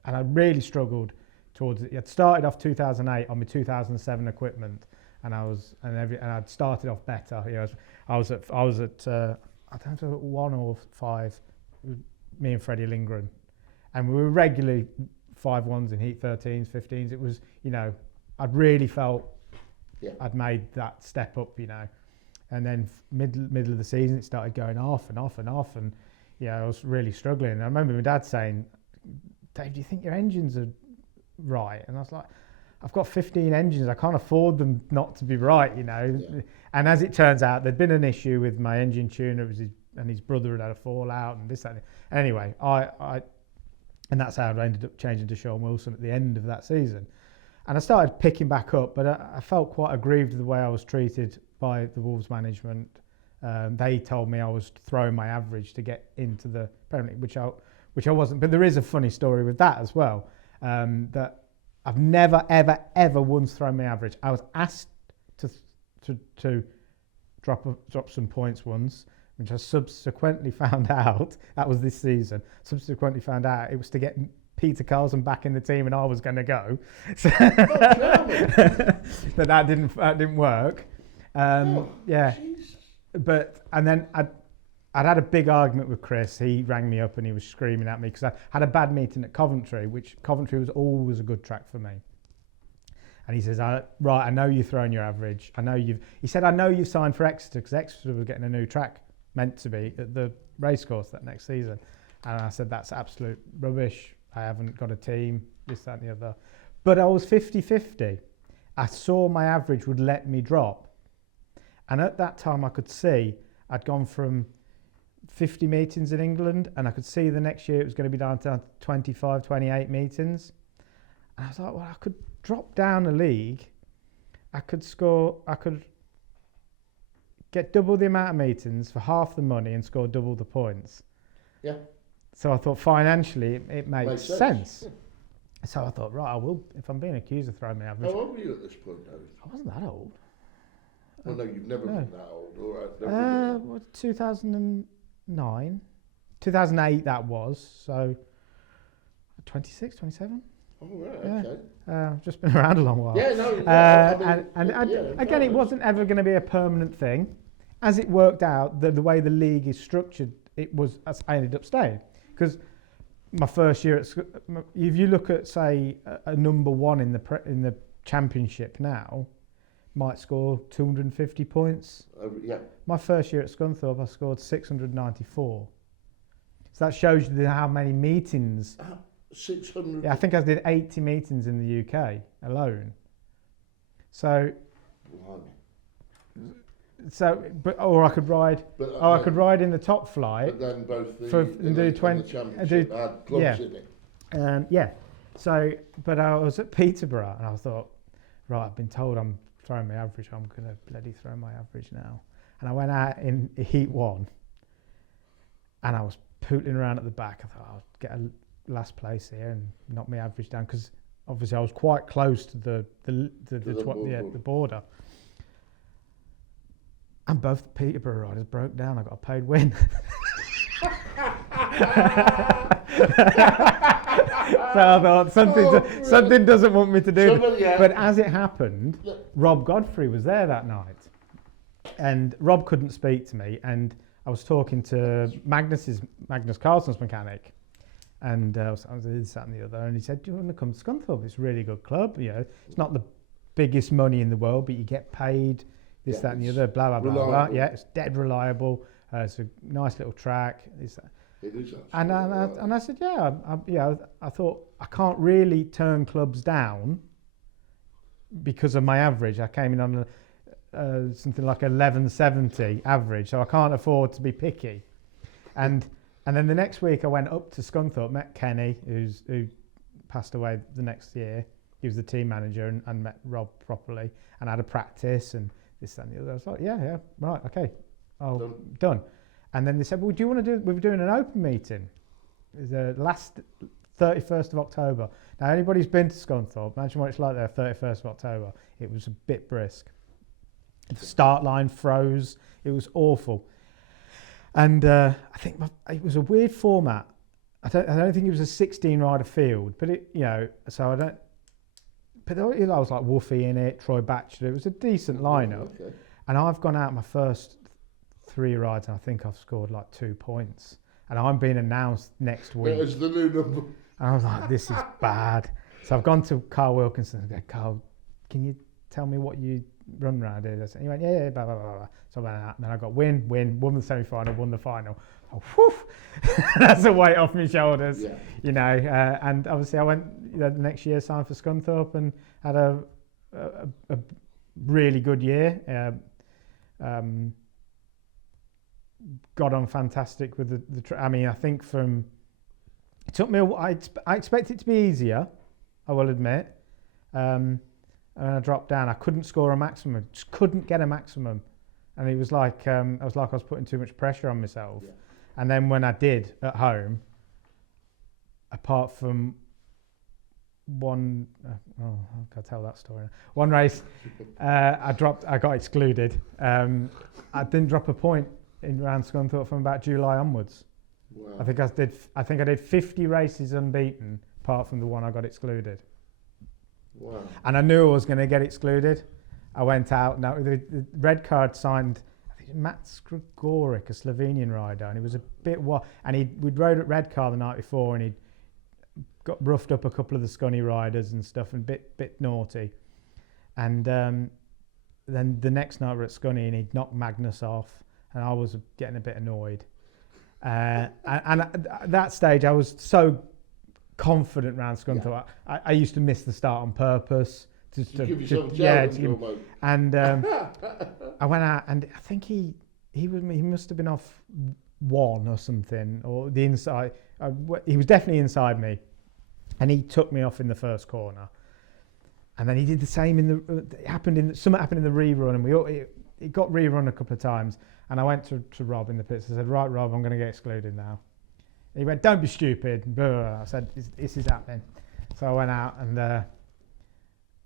and I really struggled towards it. I'd started off 2008 on my 2007 equipment, and I'd started off better. I was at I don't know, 1 or 5, me and Freddie Lindgren, and we were regularly 5-1s in heat 13s, 15s. It was, I'd really felt I'd made that step up, and then middle of the season it started going off and off and off, and I was really struggling. And I remember my dad saying, "Dave, do you think your engines are right?" And I was like, "I've got 15 engines, I can't afford them not to be right, And as it turns out, there'd been an issue with my engine tuner, and his brother had a fallout and this, that. Anyway, and that's how I ended up changing to Sean Wilson at the end of that season. And I started picking back up, but I felt quite aggrieved with the way I was treated by the Wolves management. They told me I was throwing my average to get into the Premier League, which I wasn't. But there is a funny story with that as well, that I've never, ever once thrown my average. I was asked to drop some points once, which I subsequently found out, that was this season, subsequently found out it was to get Peter Carlson back in the team and I was going to go. So but that didn't work. But, and then I'd had a big argument with Chris. He rang me up and he was screaming at me because I had a bad meeting at Coventry, which Coventry was always a good track for me. And he says, "Right, I know you're throwing your average. I know you've signed for Exeter because Exeter was getting a new track meant to be at the racecourse that next season." And I said, "That's absolute rubbish. I haven't got a team, this, that and the other." But I was 50-50. I saw my average would let me drop. And at that time I could see I'd gone from 50 meetings in England, and I could see the next year it was going to be down to 25, 28 meetings. And I was like, well, I could drop down a league. I could get double the amount of meetings for half the money and score double the points. Yeah. So I thought financially it made sense. Yeah. So I thought, right, I will, if I'm being accused of throwing my average. How old were you at this point, David? I wasn't that old. Well, no, you've never been that old, all right? 2009. 2008 that was, so 26, 27. Oh, right, okay. I've just been around a long while. Yeah, no. Again, it wasn't ever going to be a permanent thing. As it worked out, the way the league is structured, I ended up staying. Because my first year if you look at, say, a number 1 in the championship now, might score 250 points. My first year at Scunthorpe, I scored 694. So that shows you how many meetings. 600. Yeah, I think I did 80 meetings in the UK alone. So, or I could ride. I could ride in the top flight. But then both the championship had clubs in it. So, but I was at Peterborough and I thought, right, I've been told I'm throwing my average. I'm going to bloody throw my average now. And I went out in Heat 1 and I was pootling around at the back. I thought I'll get a last place here and knock my average down, because obviously I was quite close to the border. And both the Peterborough riders broke down. I got a paid win. So I thought something doesn't want me to do this. But as it happened, Rob Godfrey was there that night. And Rob couldn't speak to me, and I was talking to Magnus Carlson's mechanic, and I was this, that and the other, and he said, do you want to come to Scunthorpe? It's a really good club, you know, it's not the biggest money in the world, but you get paid this, that and the other, blah, blah, blah, blah. Yeah, it's dead reliable, it's a nice little track. It is and I said, I thought I can't really turn clubs down because of my average. I came in on something like 1170 average, so I can't afford to be picky. And then the next week I went up to Scunthorpe, met Kenny, who passed away the next year. He was the team manager, and met Rob properly, and had a practice and this, that and the other. I was like, yeah, right, okay, done. And then they said, well, do you want to do, we were doing an open meeting. It was the last 31st of October. Now, anybody's been to Scunthorpe, imagine what it's like there 31st of October. It was a bit brisk. The start line froze. It was awful. And I think it was a weird format. I don't think it was a 16-rider field, but it, you know, so I don't. But I was like Woofy in it, Troy Batchelor. It was a decent lineup. Okay. And I've gone out my first 3 rides, and I think I've scored like 2 points. And I'm being announced next week. There's the new number. And I was like, this is bad. So I've gone to Carl Wilkinson and said, Carl, can you tell me what you run round here? He went, yeah, blah, blah, blah, blah. So I went out, and then I got won the semi-final, won the final. Oh, whew. That's a weight off my shoulders, you know. And obviously I went the next year, signed for Scunthorpe, and had a really good year. Got on fantastic with the I mean, I think it took me I expect it to be easier, I will admit. And I dropped down. I couldn't score a maximum, just couldn't get a maximum. And it was like I was putting too much pressure on myself. Yeah. And then when I did at home, apart from one, I've got to tell that story. One race, I got excluded. I didn't drop a point in round Scunthorpe from about July onwards. Wow. I think I did 50 races unbeaten, apart from the one I got excluded. Wow. And I knew I was going to get excluded. I went out. Now the red card signed, I think Matt Skregoric, a Slovenian rider, and he was a bit wild. And we'd rode at red car the night before, and he'd got roughed up a couple of the Scunny riders and stuff, and bit naughty. And then the next night we're at Scunny, and he'd knocked Magnus off, and I was getting a bit annoyed. And at that stage, I was so confident round Scunthorpe. Yeah. I used to miss the start on purpose. And I went out, and I think he must have been off 1 or something, or the inside. He was definitely inside me, and he took me off in the first corner. And then he did the same something happened in the rerun, and it got rerun a couple of times. And I went to Rob in the pits. I said, right, Rob, I'm going to get excluded now. And he went, don't be stupid. I said, this is happening. So I went out, and I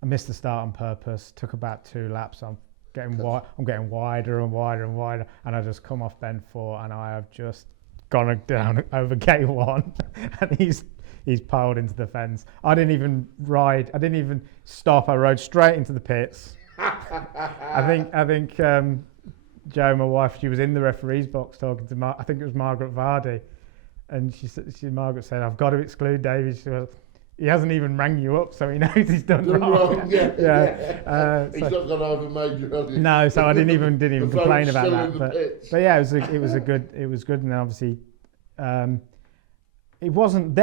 missed the start on purpose. Took about 2 laps. I'm getting wider and wider and wider, and I just come off bend 4, and I have just gone down over gate 1, and he's piled into the fence. I didn't even ride. I didn't even stop. I rode straight into the pits. I think Jo, my wife, she was in the referee's box talking to I think it was Margaret Vardy, and Margaret said, I've got to exclude David. She goes, he hasn't even rang you up, so he knows he's done wrong. Yeah. He's not going to have a major. No, so I didn't even complain about that. But yeah, it was good. And then obviously, it wasn't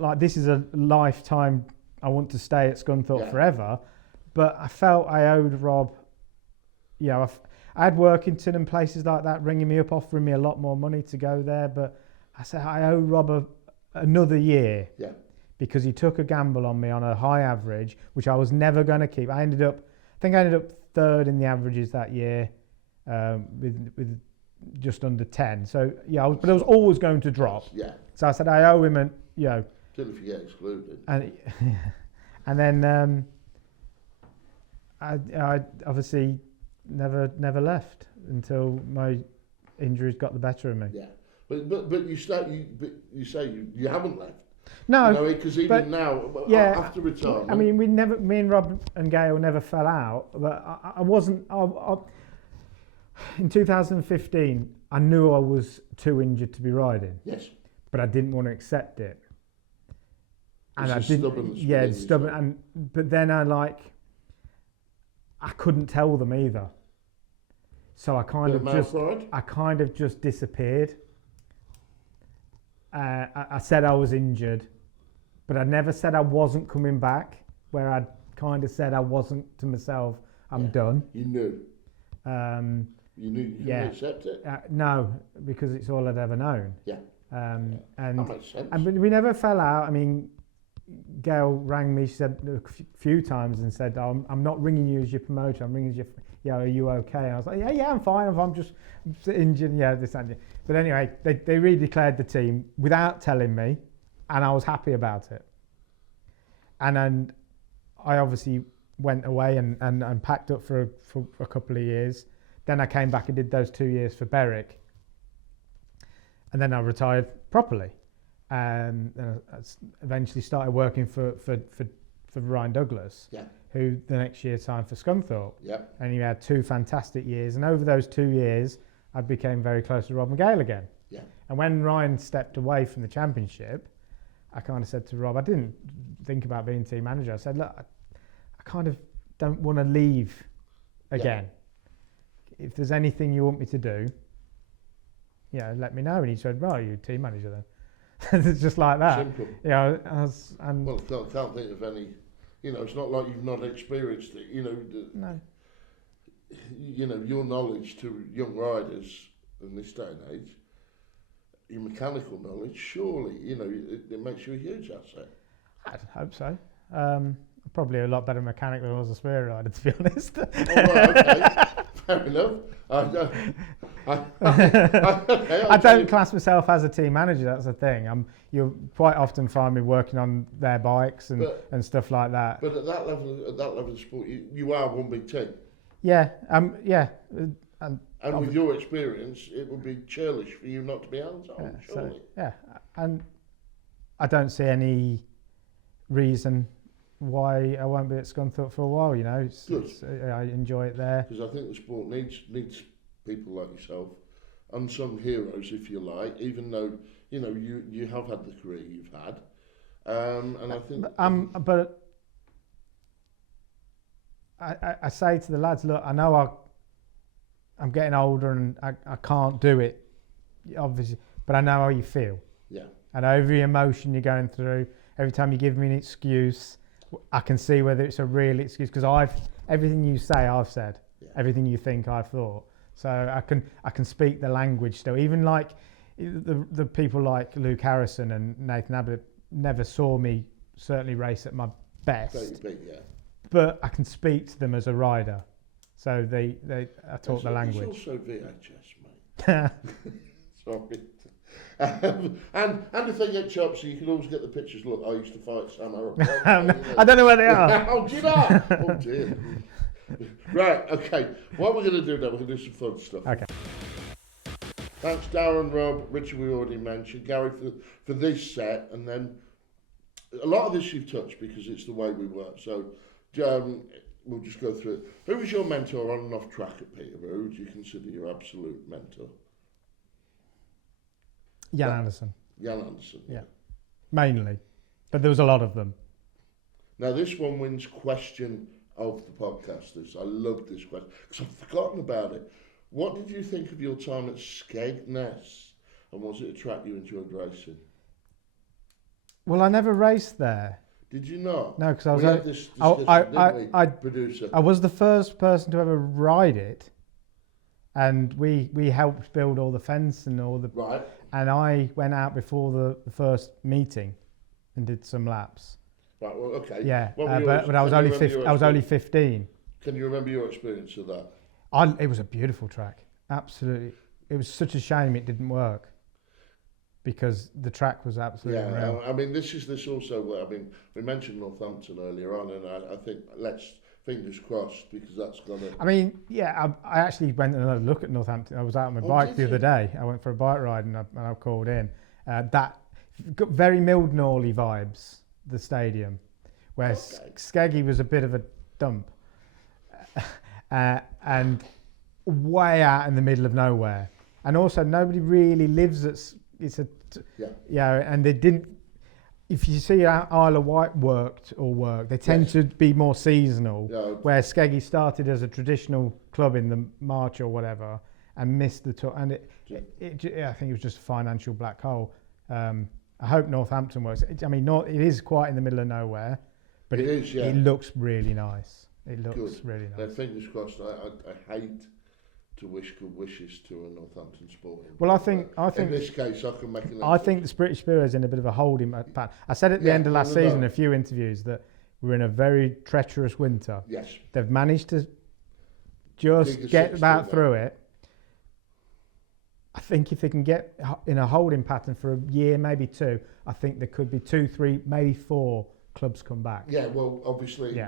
like this is a lifetime. I want to stay at Scunthorpe forever. But I felt I owed Rob. I had Workington and places like that ringing me up, offering me a lot more money to go there. But I said I owe Rob another year. Yeah. Because he took a gamble on me on a high average, which I was never going to keep. I ended up 3rd in the averages that year, with just under 10. So yeah, but I was always going to drop. Yeah. So I said I owe him, Till if you get excluded. And then I obviously never left until my injuries got the better of me. Yeah, but you say you haven't left. No, because even now, after retirement. I mean, me and Rob and Gail never fell out, but I wasn't. In 2015, I knew I was too injured to be riding. Yes. But I didn't want to accept it. And it's stubborn. Yeah, it's stubborn. But then I couldn't tell them either. So I kind of just disappeared. I said I was injured, but I never said I wasn't coming back. Where I kind of said I wasn't to myself. I'm done. You knew. You knew you couldn't accept it. No, because it's all I'd ever known. Yeah. And that makes sense. And we never fell out. I mean, Gail rang me. She said a few times and said, "I'm not ringing you as your promoter. I'm ringing as your. Are you okay?" And I was like, "Yeah, I'm fine. I'm just injured. Yeah, this and that." But anyway, they redeclared the team without telling me, and I was happy about it. And then I obviously went away and packed up for a couple of years. Then I came back and did those 2 years for Berwick. And then I retired properly. And I eventually started working for Ryan Douglas, who the next year signed for Scunthorpe. Yeah. And he had 2 fantastic years. And over those 2 years, I became very close to Rob and Gail again. Yeah. And when Ryan stepped away from the championship, I kind of said to Rob, I didn't think about being team manager. I said, look, I kind of don't want to leave again. If there's anything you want me to do, let me know. And he said, well, you're team manager then. It's just like that. Simple. Well, I can't think of any, it's not like you've not experienced it, No. Your knowledge to young riders in this day and age, your mechanical knowledge, surely, it makes you a huge asset. I'd hope so. Probably a lot better mechanic than I was a spear rider, to be honest. Okay. Fair enough. I don't class myself as a team manager. That's the thing. You'll quite often find me working on their bikes and stuff like that. But at that level of sport, you are one big team. Yeah. Yeah. And with your experience, it would be churlish for you not to be hands-on, surely. And I don't see any reason why I won't be at Scunthorpe for a while. I enjoy it there. Because I think the sport needs people like yourself, unsung heroes, if you like. Even though you have had the career you've had, and I think. But I say to the lads, look, I know I'm getting older and I can't do it, obviously, but I know how you feel. Yeah. I know every emotion you're going through. Every time you give me an excuse, I can see whether it's a real excuse, because everything you say I've said, everything you think I've thought. So I can speak the language still. Even like the people like Luke Harrison and Nathan Abbott never saw me certainly race at my best. But I can speak to them as a rider. So I talk the language. It's also VHS, mate. Sorry. And if they get chopped, so you can always get the pictures. Look, I used to fight Sam Harrop. I don't know where they are. Oh, do you not? Oh dear. Right, okay. What we're going to do now, we're going to do some fun stuff. Okay. Thanks, Darren, Rob, Richard, we already mentioned, Gary for this set, and then a lot of this you've touched because it's the way we work. So we'll just go through it. Who was your mentor on and off track at Peterborough? Who do you consider your absolute mentor? Jan Anderson. Jan Anderson. Yeah. Mainly. But there was a lot of them. Now, this one wins question of the podcasters. I love this question because I've forgotten about it. What did you think of your time at Skegness? And was it a track you enjoyed racing? Well, I never raced there. Did you not? No, because I was... We had this discussion, producer? I was the first person to ever ride it. And we helped build all the fence and all the... Right. And I went out before the first meeting and did some laps. Right, well, okay. Yeah, but I was only 15. Can you remember your experience of that? It was a beautiful track. Absolutely. It was such a shame it didn't work because the track was absolutely unreal. I mean, this also. I mean, we mentioned Northampton earlier on, and I think fingers crossed, because that's gonna. I mean, yeah, I actually went and had a look at Northampton. I was out on my bike the other day. I went for a bike ride and I called in. That got very Mildenhall-y vibes, the stadium, where Skeggy was a bit of a dump. And way out in the middle of nowhere. And also nobody really lives at, and they didn't, if you see how Isle of Wight work, they tend to be more seasonal, where Skeggy started as a traditional club in the March or whatever and missed the tour, and I think it was just a financial black hole. I hope Northampton works. It is quite in the middle of nowhere, but it looks really nice. It looks really nice. Now, fingers crossed. I hate to wish good wishes to a Northampton Sporting. Well, I think in this case, I can make an. I think the British Speedway is in a bit of a holding pattern. I said at the end of last season, in a few interviews, that we're in a very treacherous winter. Yes. They've managed to just get about through it. I think if they can get in a holding pattern for a year, maybe two, I think there could be 2, 3, maybe 4 clubs come back. Yeah, well, obviously,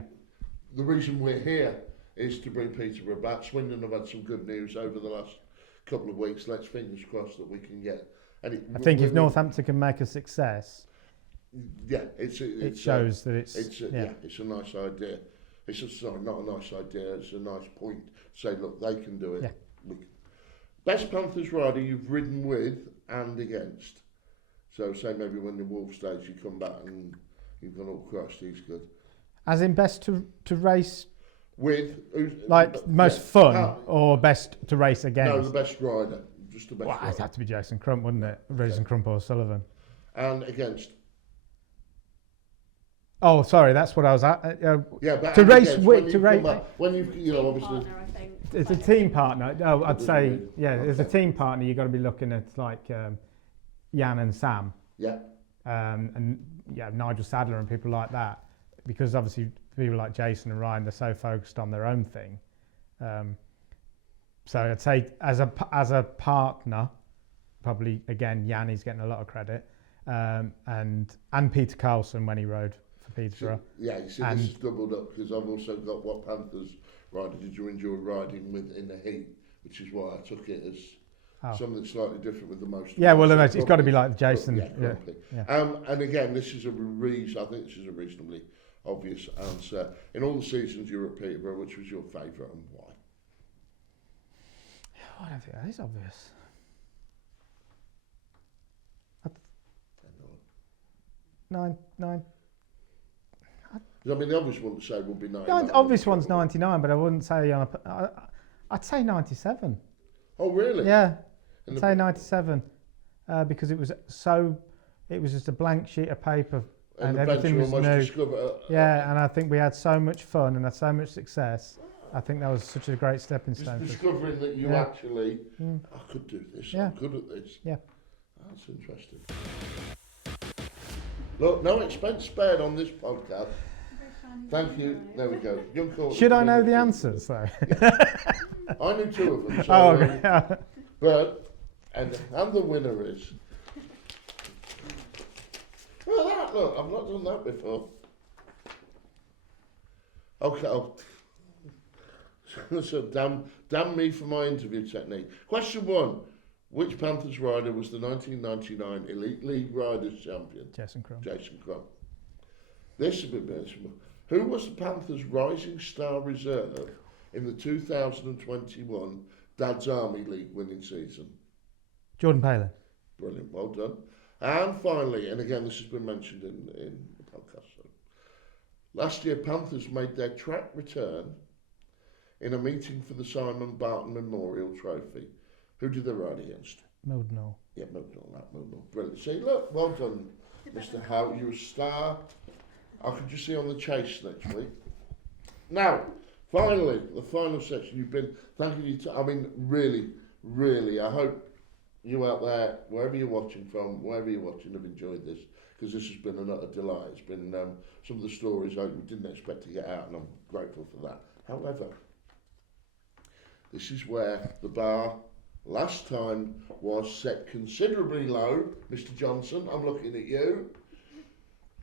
the reason we're here is to bring Peterborough back. Swindon have had some good news over the last couple of weeks. Let's fingers crossed that we can get. And I think if Northampton can make a success, it shows that it's a nice idea. Not a nice idea. It's a nice point to say, look, they can do it. Yeah. Best Panthers rider you've ridden with and against. So say maybe when the Wolf stage you come back and you've gone all crushed. He's good. As in best to race. With most fun or best to race against? No, the best rider. Just the best rider. It'd have to be Jason Crump, wouldn't it? Jason Crump or Sullivan. And against? Oh, sorry, that's what I was at. But to race when you obviously. Partner, I think. It's a team partner. Oh, I'd say, as a team partner, you've got to be looking at like Jan and Sam. Yeah. And Nigel Sadler and people like that, because obviously people like Jason and Ryan, they're so focused on their own thing. So I'd say as a partner, probably again Yanni's getting a lot of credit, and Peter Carlson when he rode for Peterborough. Yeah, you see, this is doubled up because I've also got what Panthers rider did you enjoy riding with in the heat, which is why I took it as something slightly different with the most. Yeah, well, it's got to be like Jason. And again, this is I think this is a reasonably obvious answer. In all the seasons you were at Peterborough, which was your favourite and why? I don't think that is obvious. Nine. I mean, the obvious one to say would be 99. The obvious one's 99, but I wouldn't say I'd say 97. Oh, really? Yeah, I'd say 97 because it was just a blank sheet of paper and everything was new. And I think we had so much fun and had so much success. I think that was such a great stepping stone. Just discovering that you actually, I could do this. I'm good at this. Yeah, that's interesting. Look, no expense spared on this podcast. Thank you. There we go. Should I know the answers though? I knew 2 of them. So, okay. But and the winner is. Well, look, I've not done that before. Okay. So damn me for my interview technique. Question 1. Which Panthers rider was the 1999 Elite League Riders Champion? Jason Crump. This is a bit personal. Who was the Panthers' Rising Star Reserve in the 2021 Dad's Army League winning season? Jordan Palin. Brilliant, well done. And finally, and again this has been mentioned in the podcast, so last year Panthers made their track return in a meeting for the Simon Barton Memorial Trophy. Who did they ride against? Mildenhall. Yeah, Mildenhall. Brilliant. See, look, well done, Mr. Howe. You're a star. I could just see on the chase next week. Now, finally, the final section. You've been thanking you. Really, I hope you out there, wherever you're watching from, have enjoyed this, because this has been another delight. It's been some of the stories I didn't expect to get out, and I'm grateful for that. However, This is where the bar last time was set considerably low. Mr. Johnson, I'm looking at you.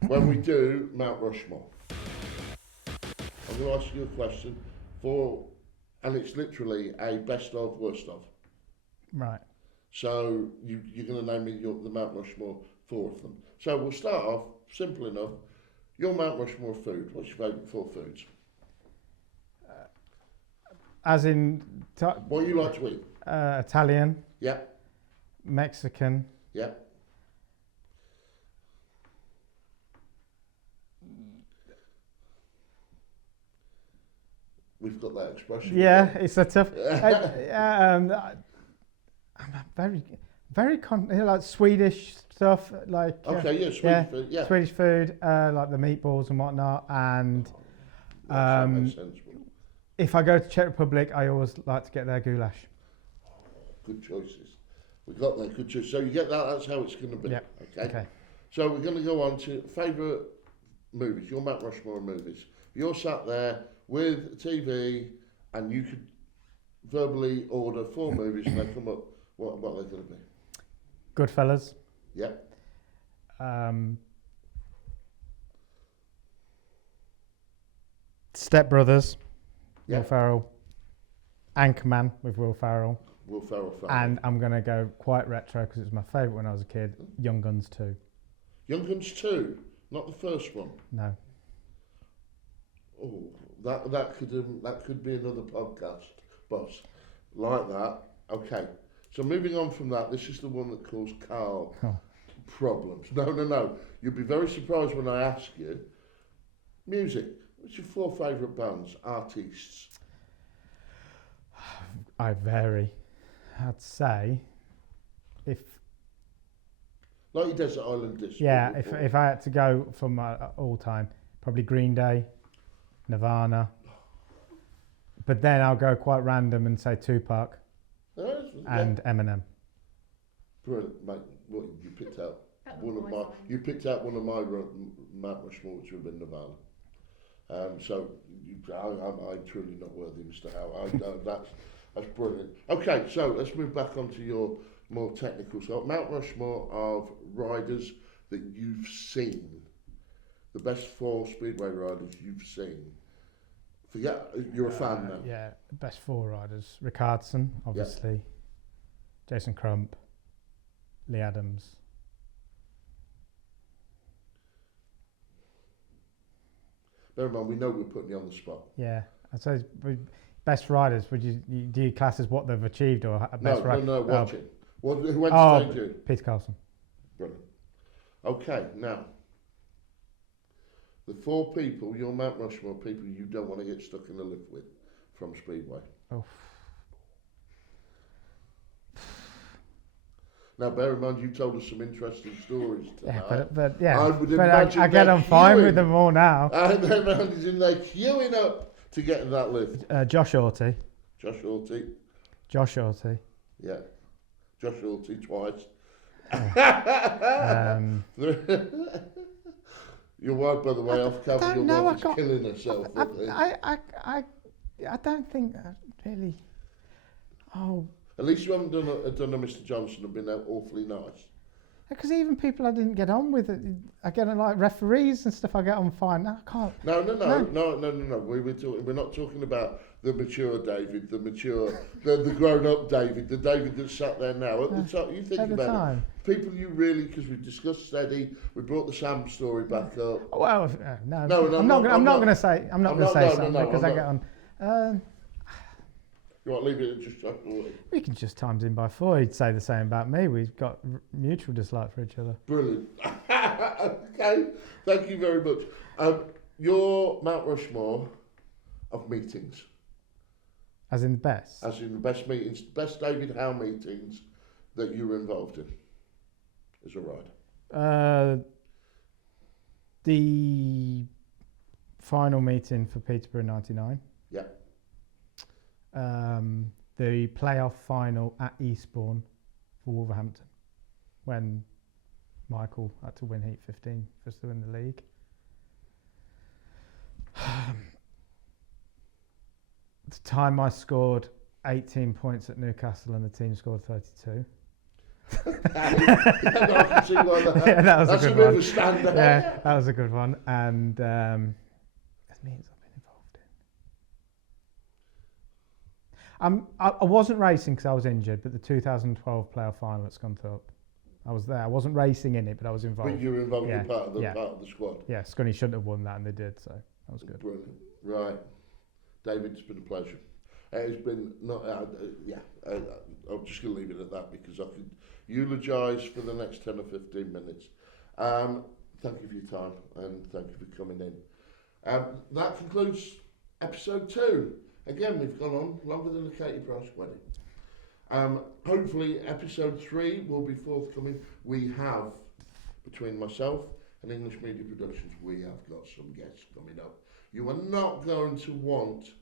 When we do Mount Rushmore, I'm going to ask you a question and it's literally a best of, worst of. Right. So you're going to name me the Mount Rushmore, 4 of them. So we'll start off, simple enough. Your Mount Rushmore food. What's your favourite 4 foods? As in... what do you like to eat? Italian. Yeah. Mexican. Yeah. We've got that expression. Yeah, it's a tough... I'm very like Swedish stuff, like... Okay, Swedish food, yeah. Swedish food, like the meatballs and whatnot, and... that makes sense. If I go to Czech Republic, I always like to get their goulash. Good choices. We got there, good choices. So you get that, that's how it's going to be. Yeah. Okay. So we're going to go on to favourite movies, your Mount Rushmore movies. You're sat there with TV and you could verbally order 4 movies and they come up, what are they going to be? Goodfellas. Yeah. Step Brothers. Yeah. Will Ferrell. Anchorman with Will Ferrell. Will Ferrell fan. And I'm going to go quite retro because it was my favourite when I was a kid. Young Guns 2. Young Guns 2, not the first one. No. Oh, that could be another podcast, boss. Like that. Okay. So moving on from that, this is the one that caused Carl problems. No. You'll be very surprised when I ask you. Music. What's your 4 favourite bands, artists? I vary. I'd say if... Like your Desert Island Disco. Yeah, if I had to go for my all time, probably Green Day, Nirvana. But then I'll go quite random and say Tupac and Eminem. Brilliant, mate. Well, you picked out one of my Mount Rushmore, which would have been Nirvana. So I'm truly not worthy, Mr. Howe. That's brilliant. Okay, so let's move back onto your more technical side. Mount Rushmore of riders that you've seen. The best 4 speedway riders you've seen. Forget you're a fan now. Yeah, best 4 riders. Ricardson, obviously. Yeah. Jason Crump. Lee Adams. Bear in mind, we know we're putting you on the spot. Yeah, I suppose best riders. Do you class as what they've achieved or best rider? No. Watch it. Who entertained you? Peter Carlson. Brilliant. Okay, now the 4 people, your Mount Rushmore people, you don't want to get stuck in the lift with from Speedway. Oh. Now, bear in mind, you told us some interesting stories tonight. Yeah, I would imagine I get on fine with them all now. And then imagine they're queuing up to get in that lift. Josh Orty. Josh Orty. Yeah. Josh Orty twice. Your wife, by the way, off camera, your wife is killing herself. I don't think really. Oh. At least you haven't done a Mr. Johnson and been awfully nice. Because even people I didn't get on with, I get on like referees and stuff. I get on fine. No, I can't. No. We're not talking about the mature David, the grown-up David, the David that's sat there now. At the top, you think about it. People you really, because we've discussed Steady, we brought the Sam story back up. Well, no. I'm not going to say something because I get on. You want to leave it at just Josh Orty? We can just times in by 4. He'd say the same about me. We've got mutual dislike for each other. Brilliant. Okay, thank you very much. Your Mount Rushmore of meetings. As in the best? As in the best meetings, best David Howe meetings that you were involved in as a rider. The final meeting for Peterborough 99. Yeah. The playoff final at Eastbourne for Wolverhampton when Michael had to win Heat 15 for us to win the league. The time I scored 18 points at Newcastle and the team scored 32. I can see why that. Yeah, that was That's a good bit one. of a standout. Yeah, that was a good one. And that means I've been involved in. I wasn't racing because I was injured, but the 2012 playoff final at Scunthorpe, I was there. I wasn't racing in it, but I was involved. But you were involved Yeah, in part of the yeah. part of the squad. Yeah, Scunny shouldn't have won that, and they did, so that was good. Brilliant. Right, David, it's been a pleasure. It's been not. I'm just going to leave it at that because I could eulogise for the next 10 or 15 minutes. Thank you for your time and thank you for coming in. That concludes episode 2. Again, we've gone on longer than a Katie Price wedding. Hopefully episode 3 will be forthcoming. We have, between myself and English Media Productions, we have got some guests coming up. You are not going to want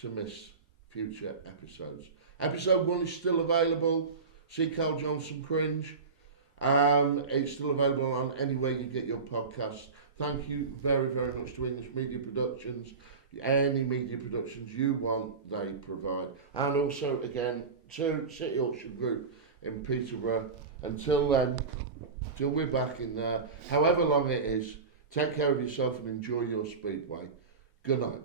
to miss future episodes. Episode 1 is still available. See Carl Johnson Cringe. It's still available on anywhere you get your podcasts. Thank you very, very much to English Media Productions. Any media productions you want, they provide. And also, again, to City Auction Group in Peterborough. Until then, till we're back in there, however long it is, take care of yourself and enjoy your speedway. Good night.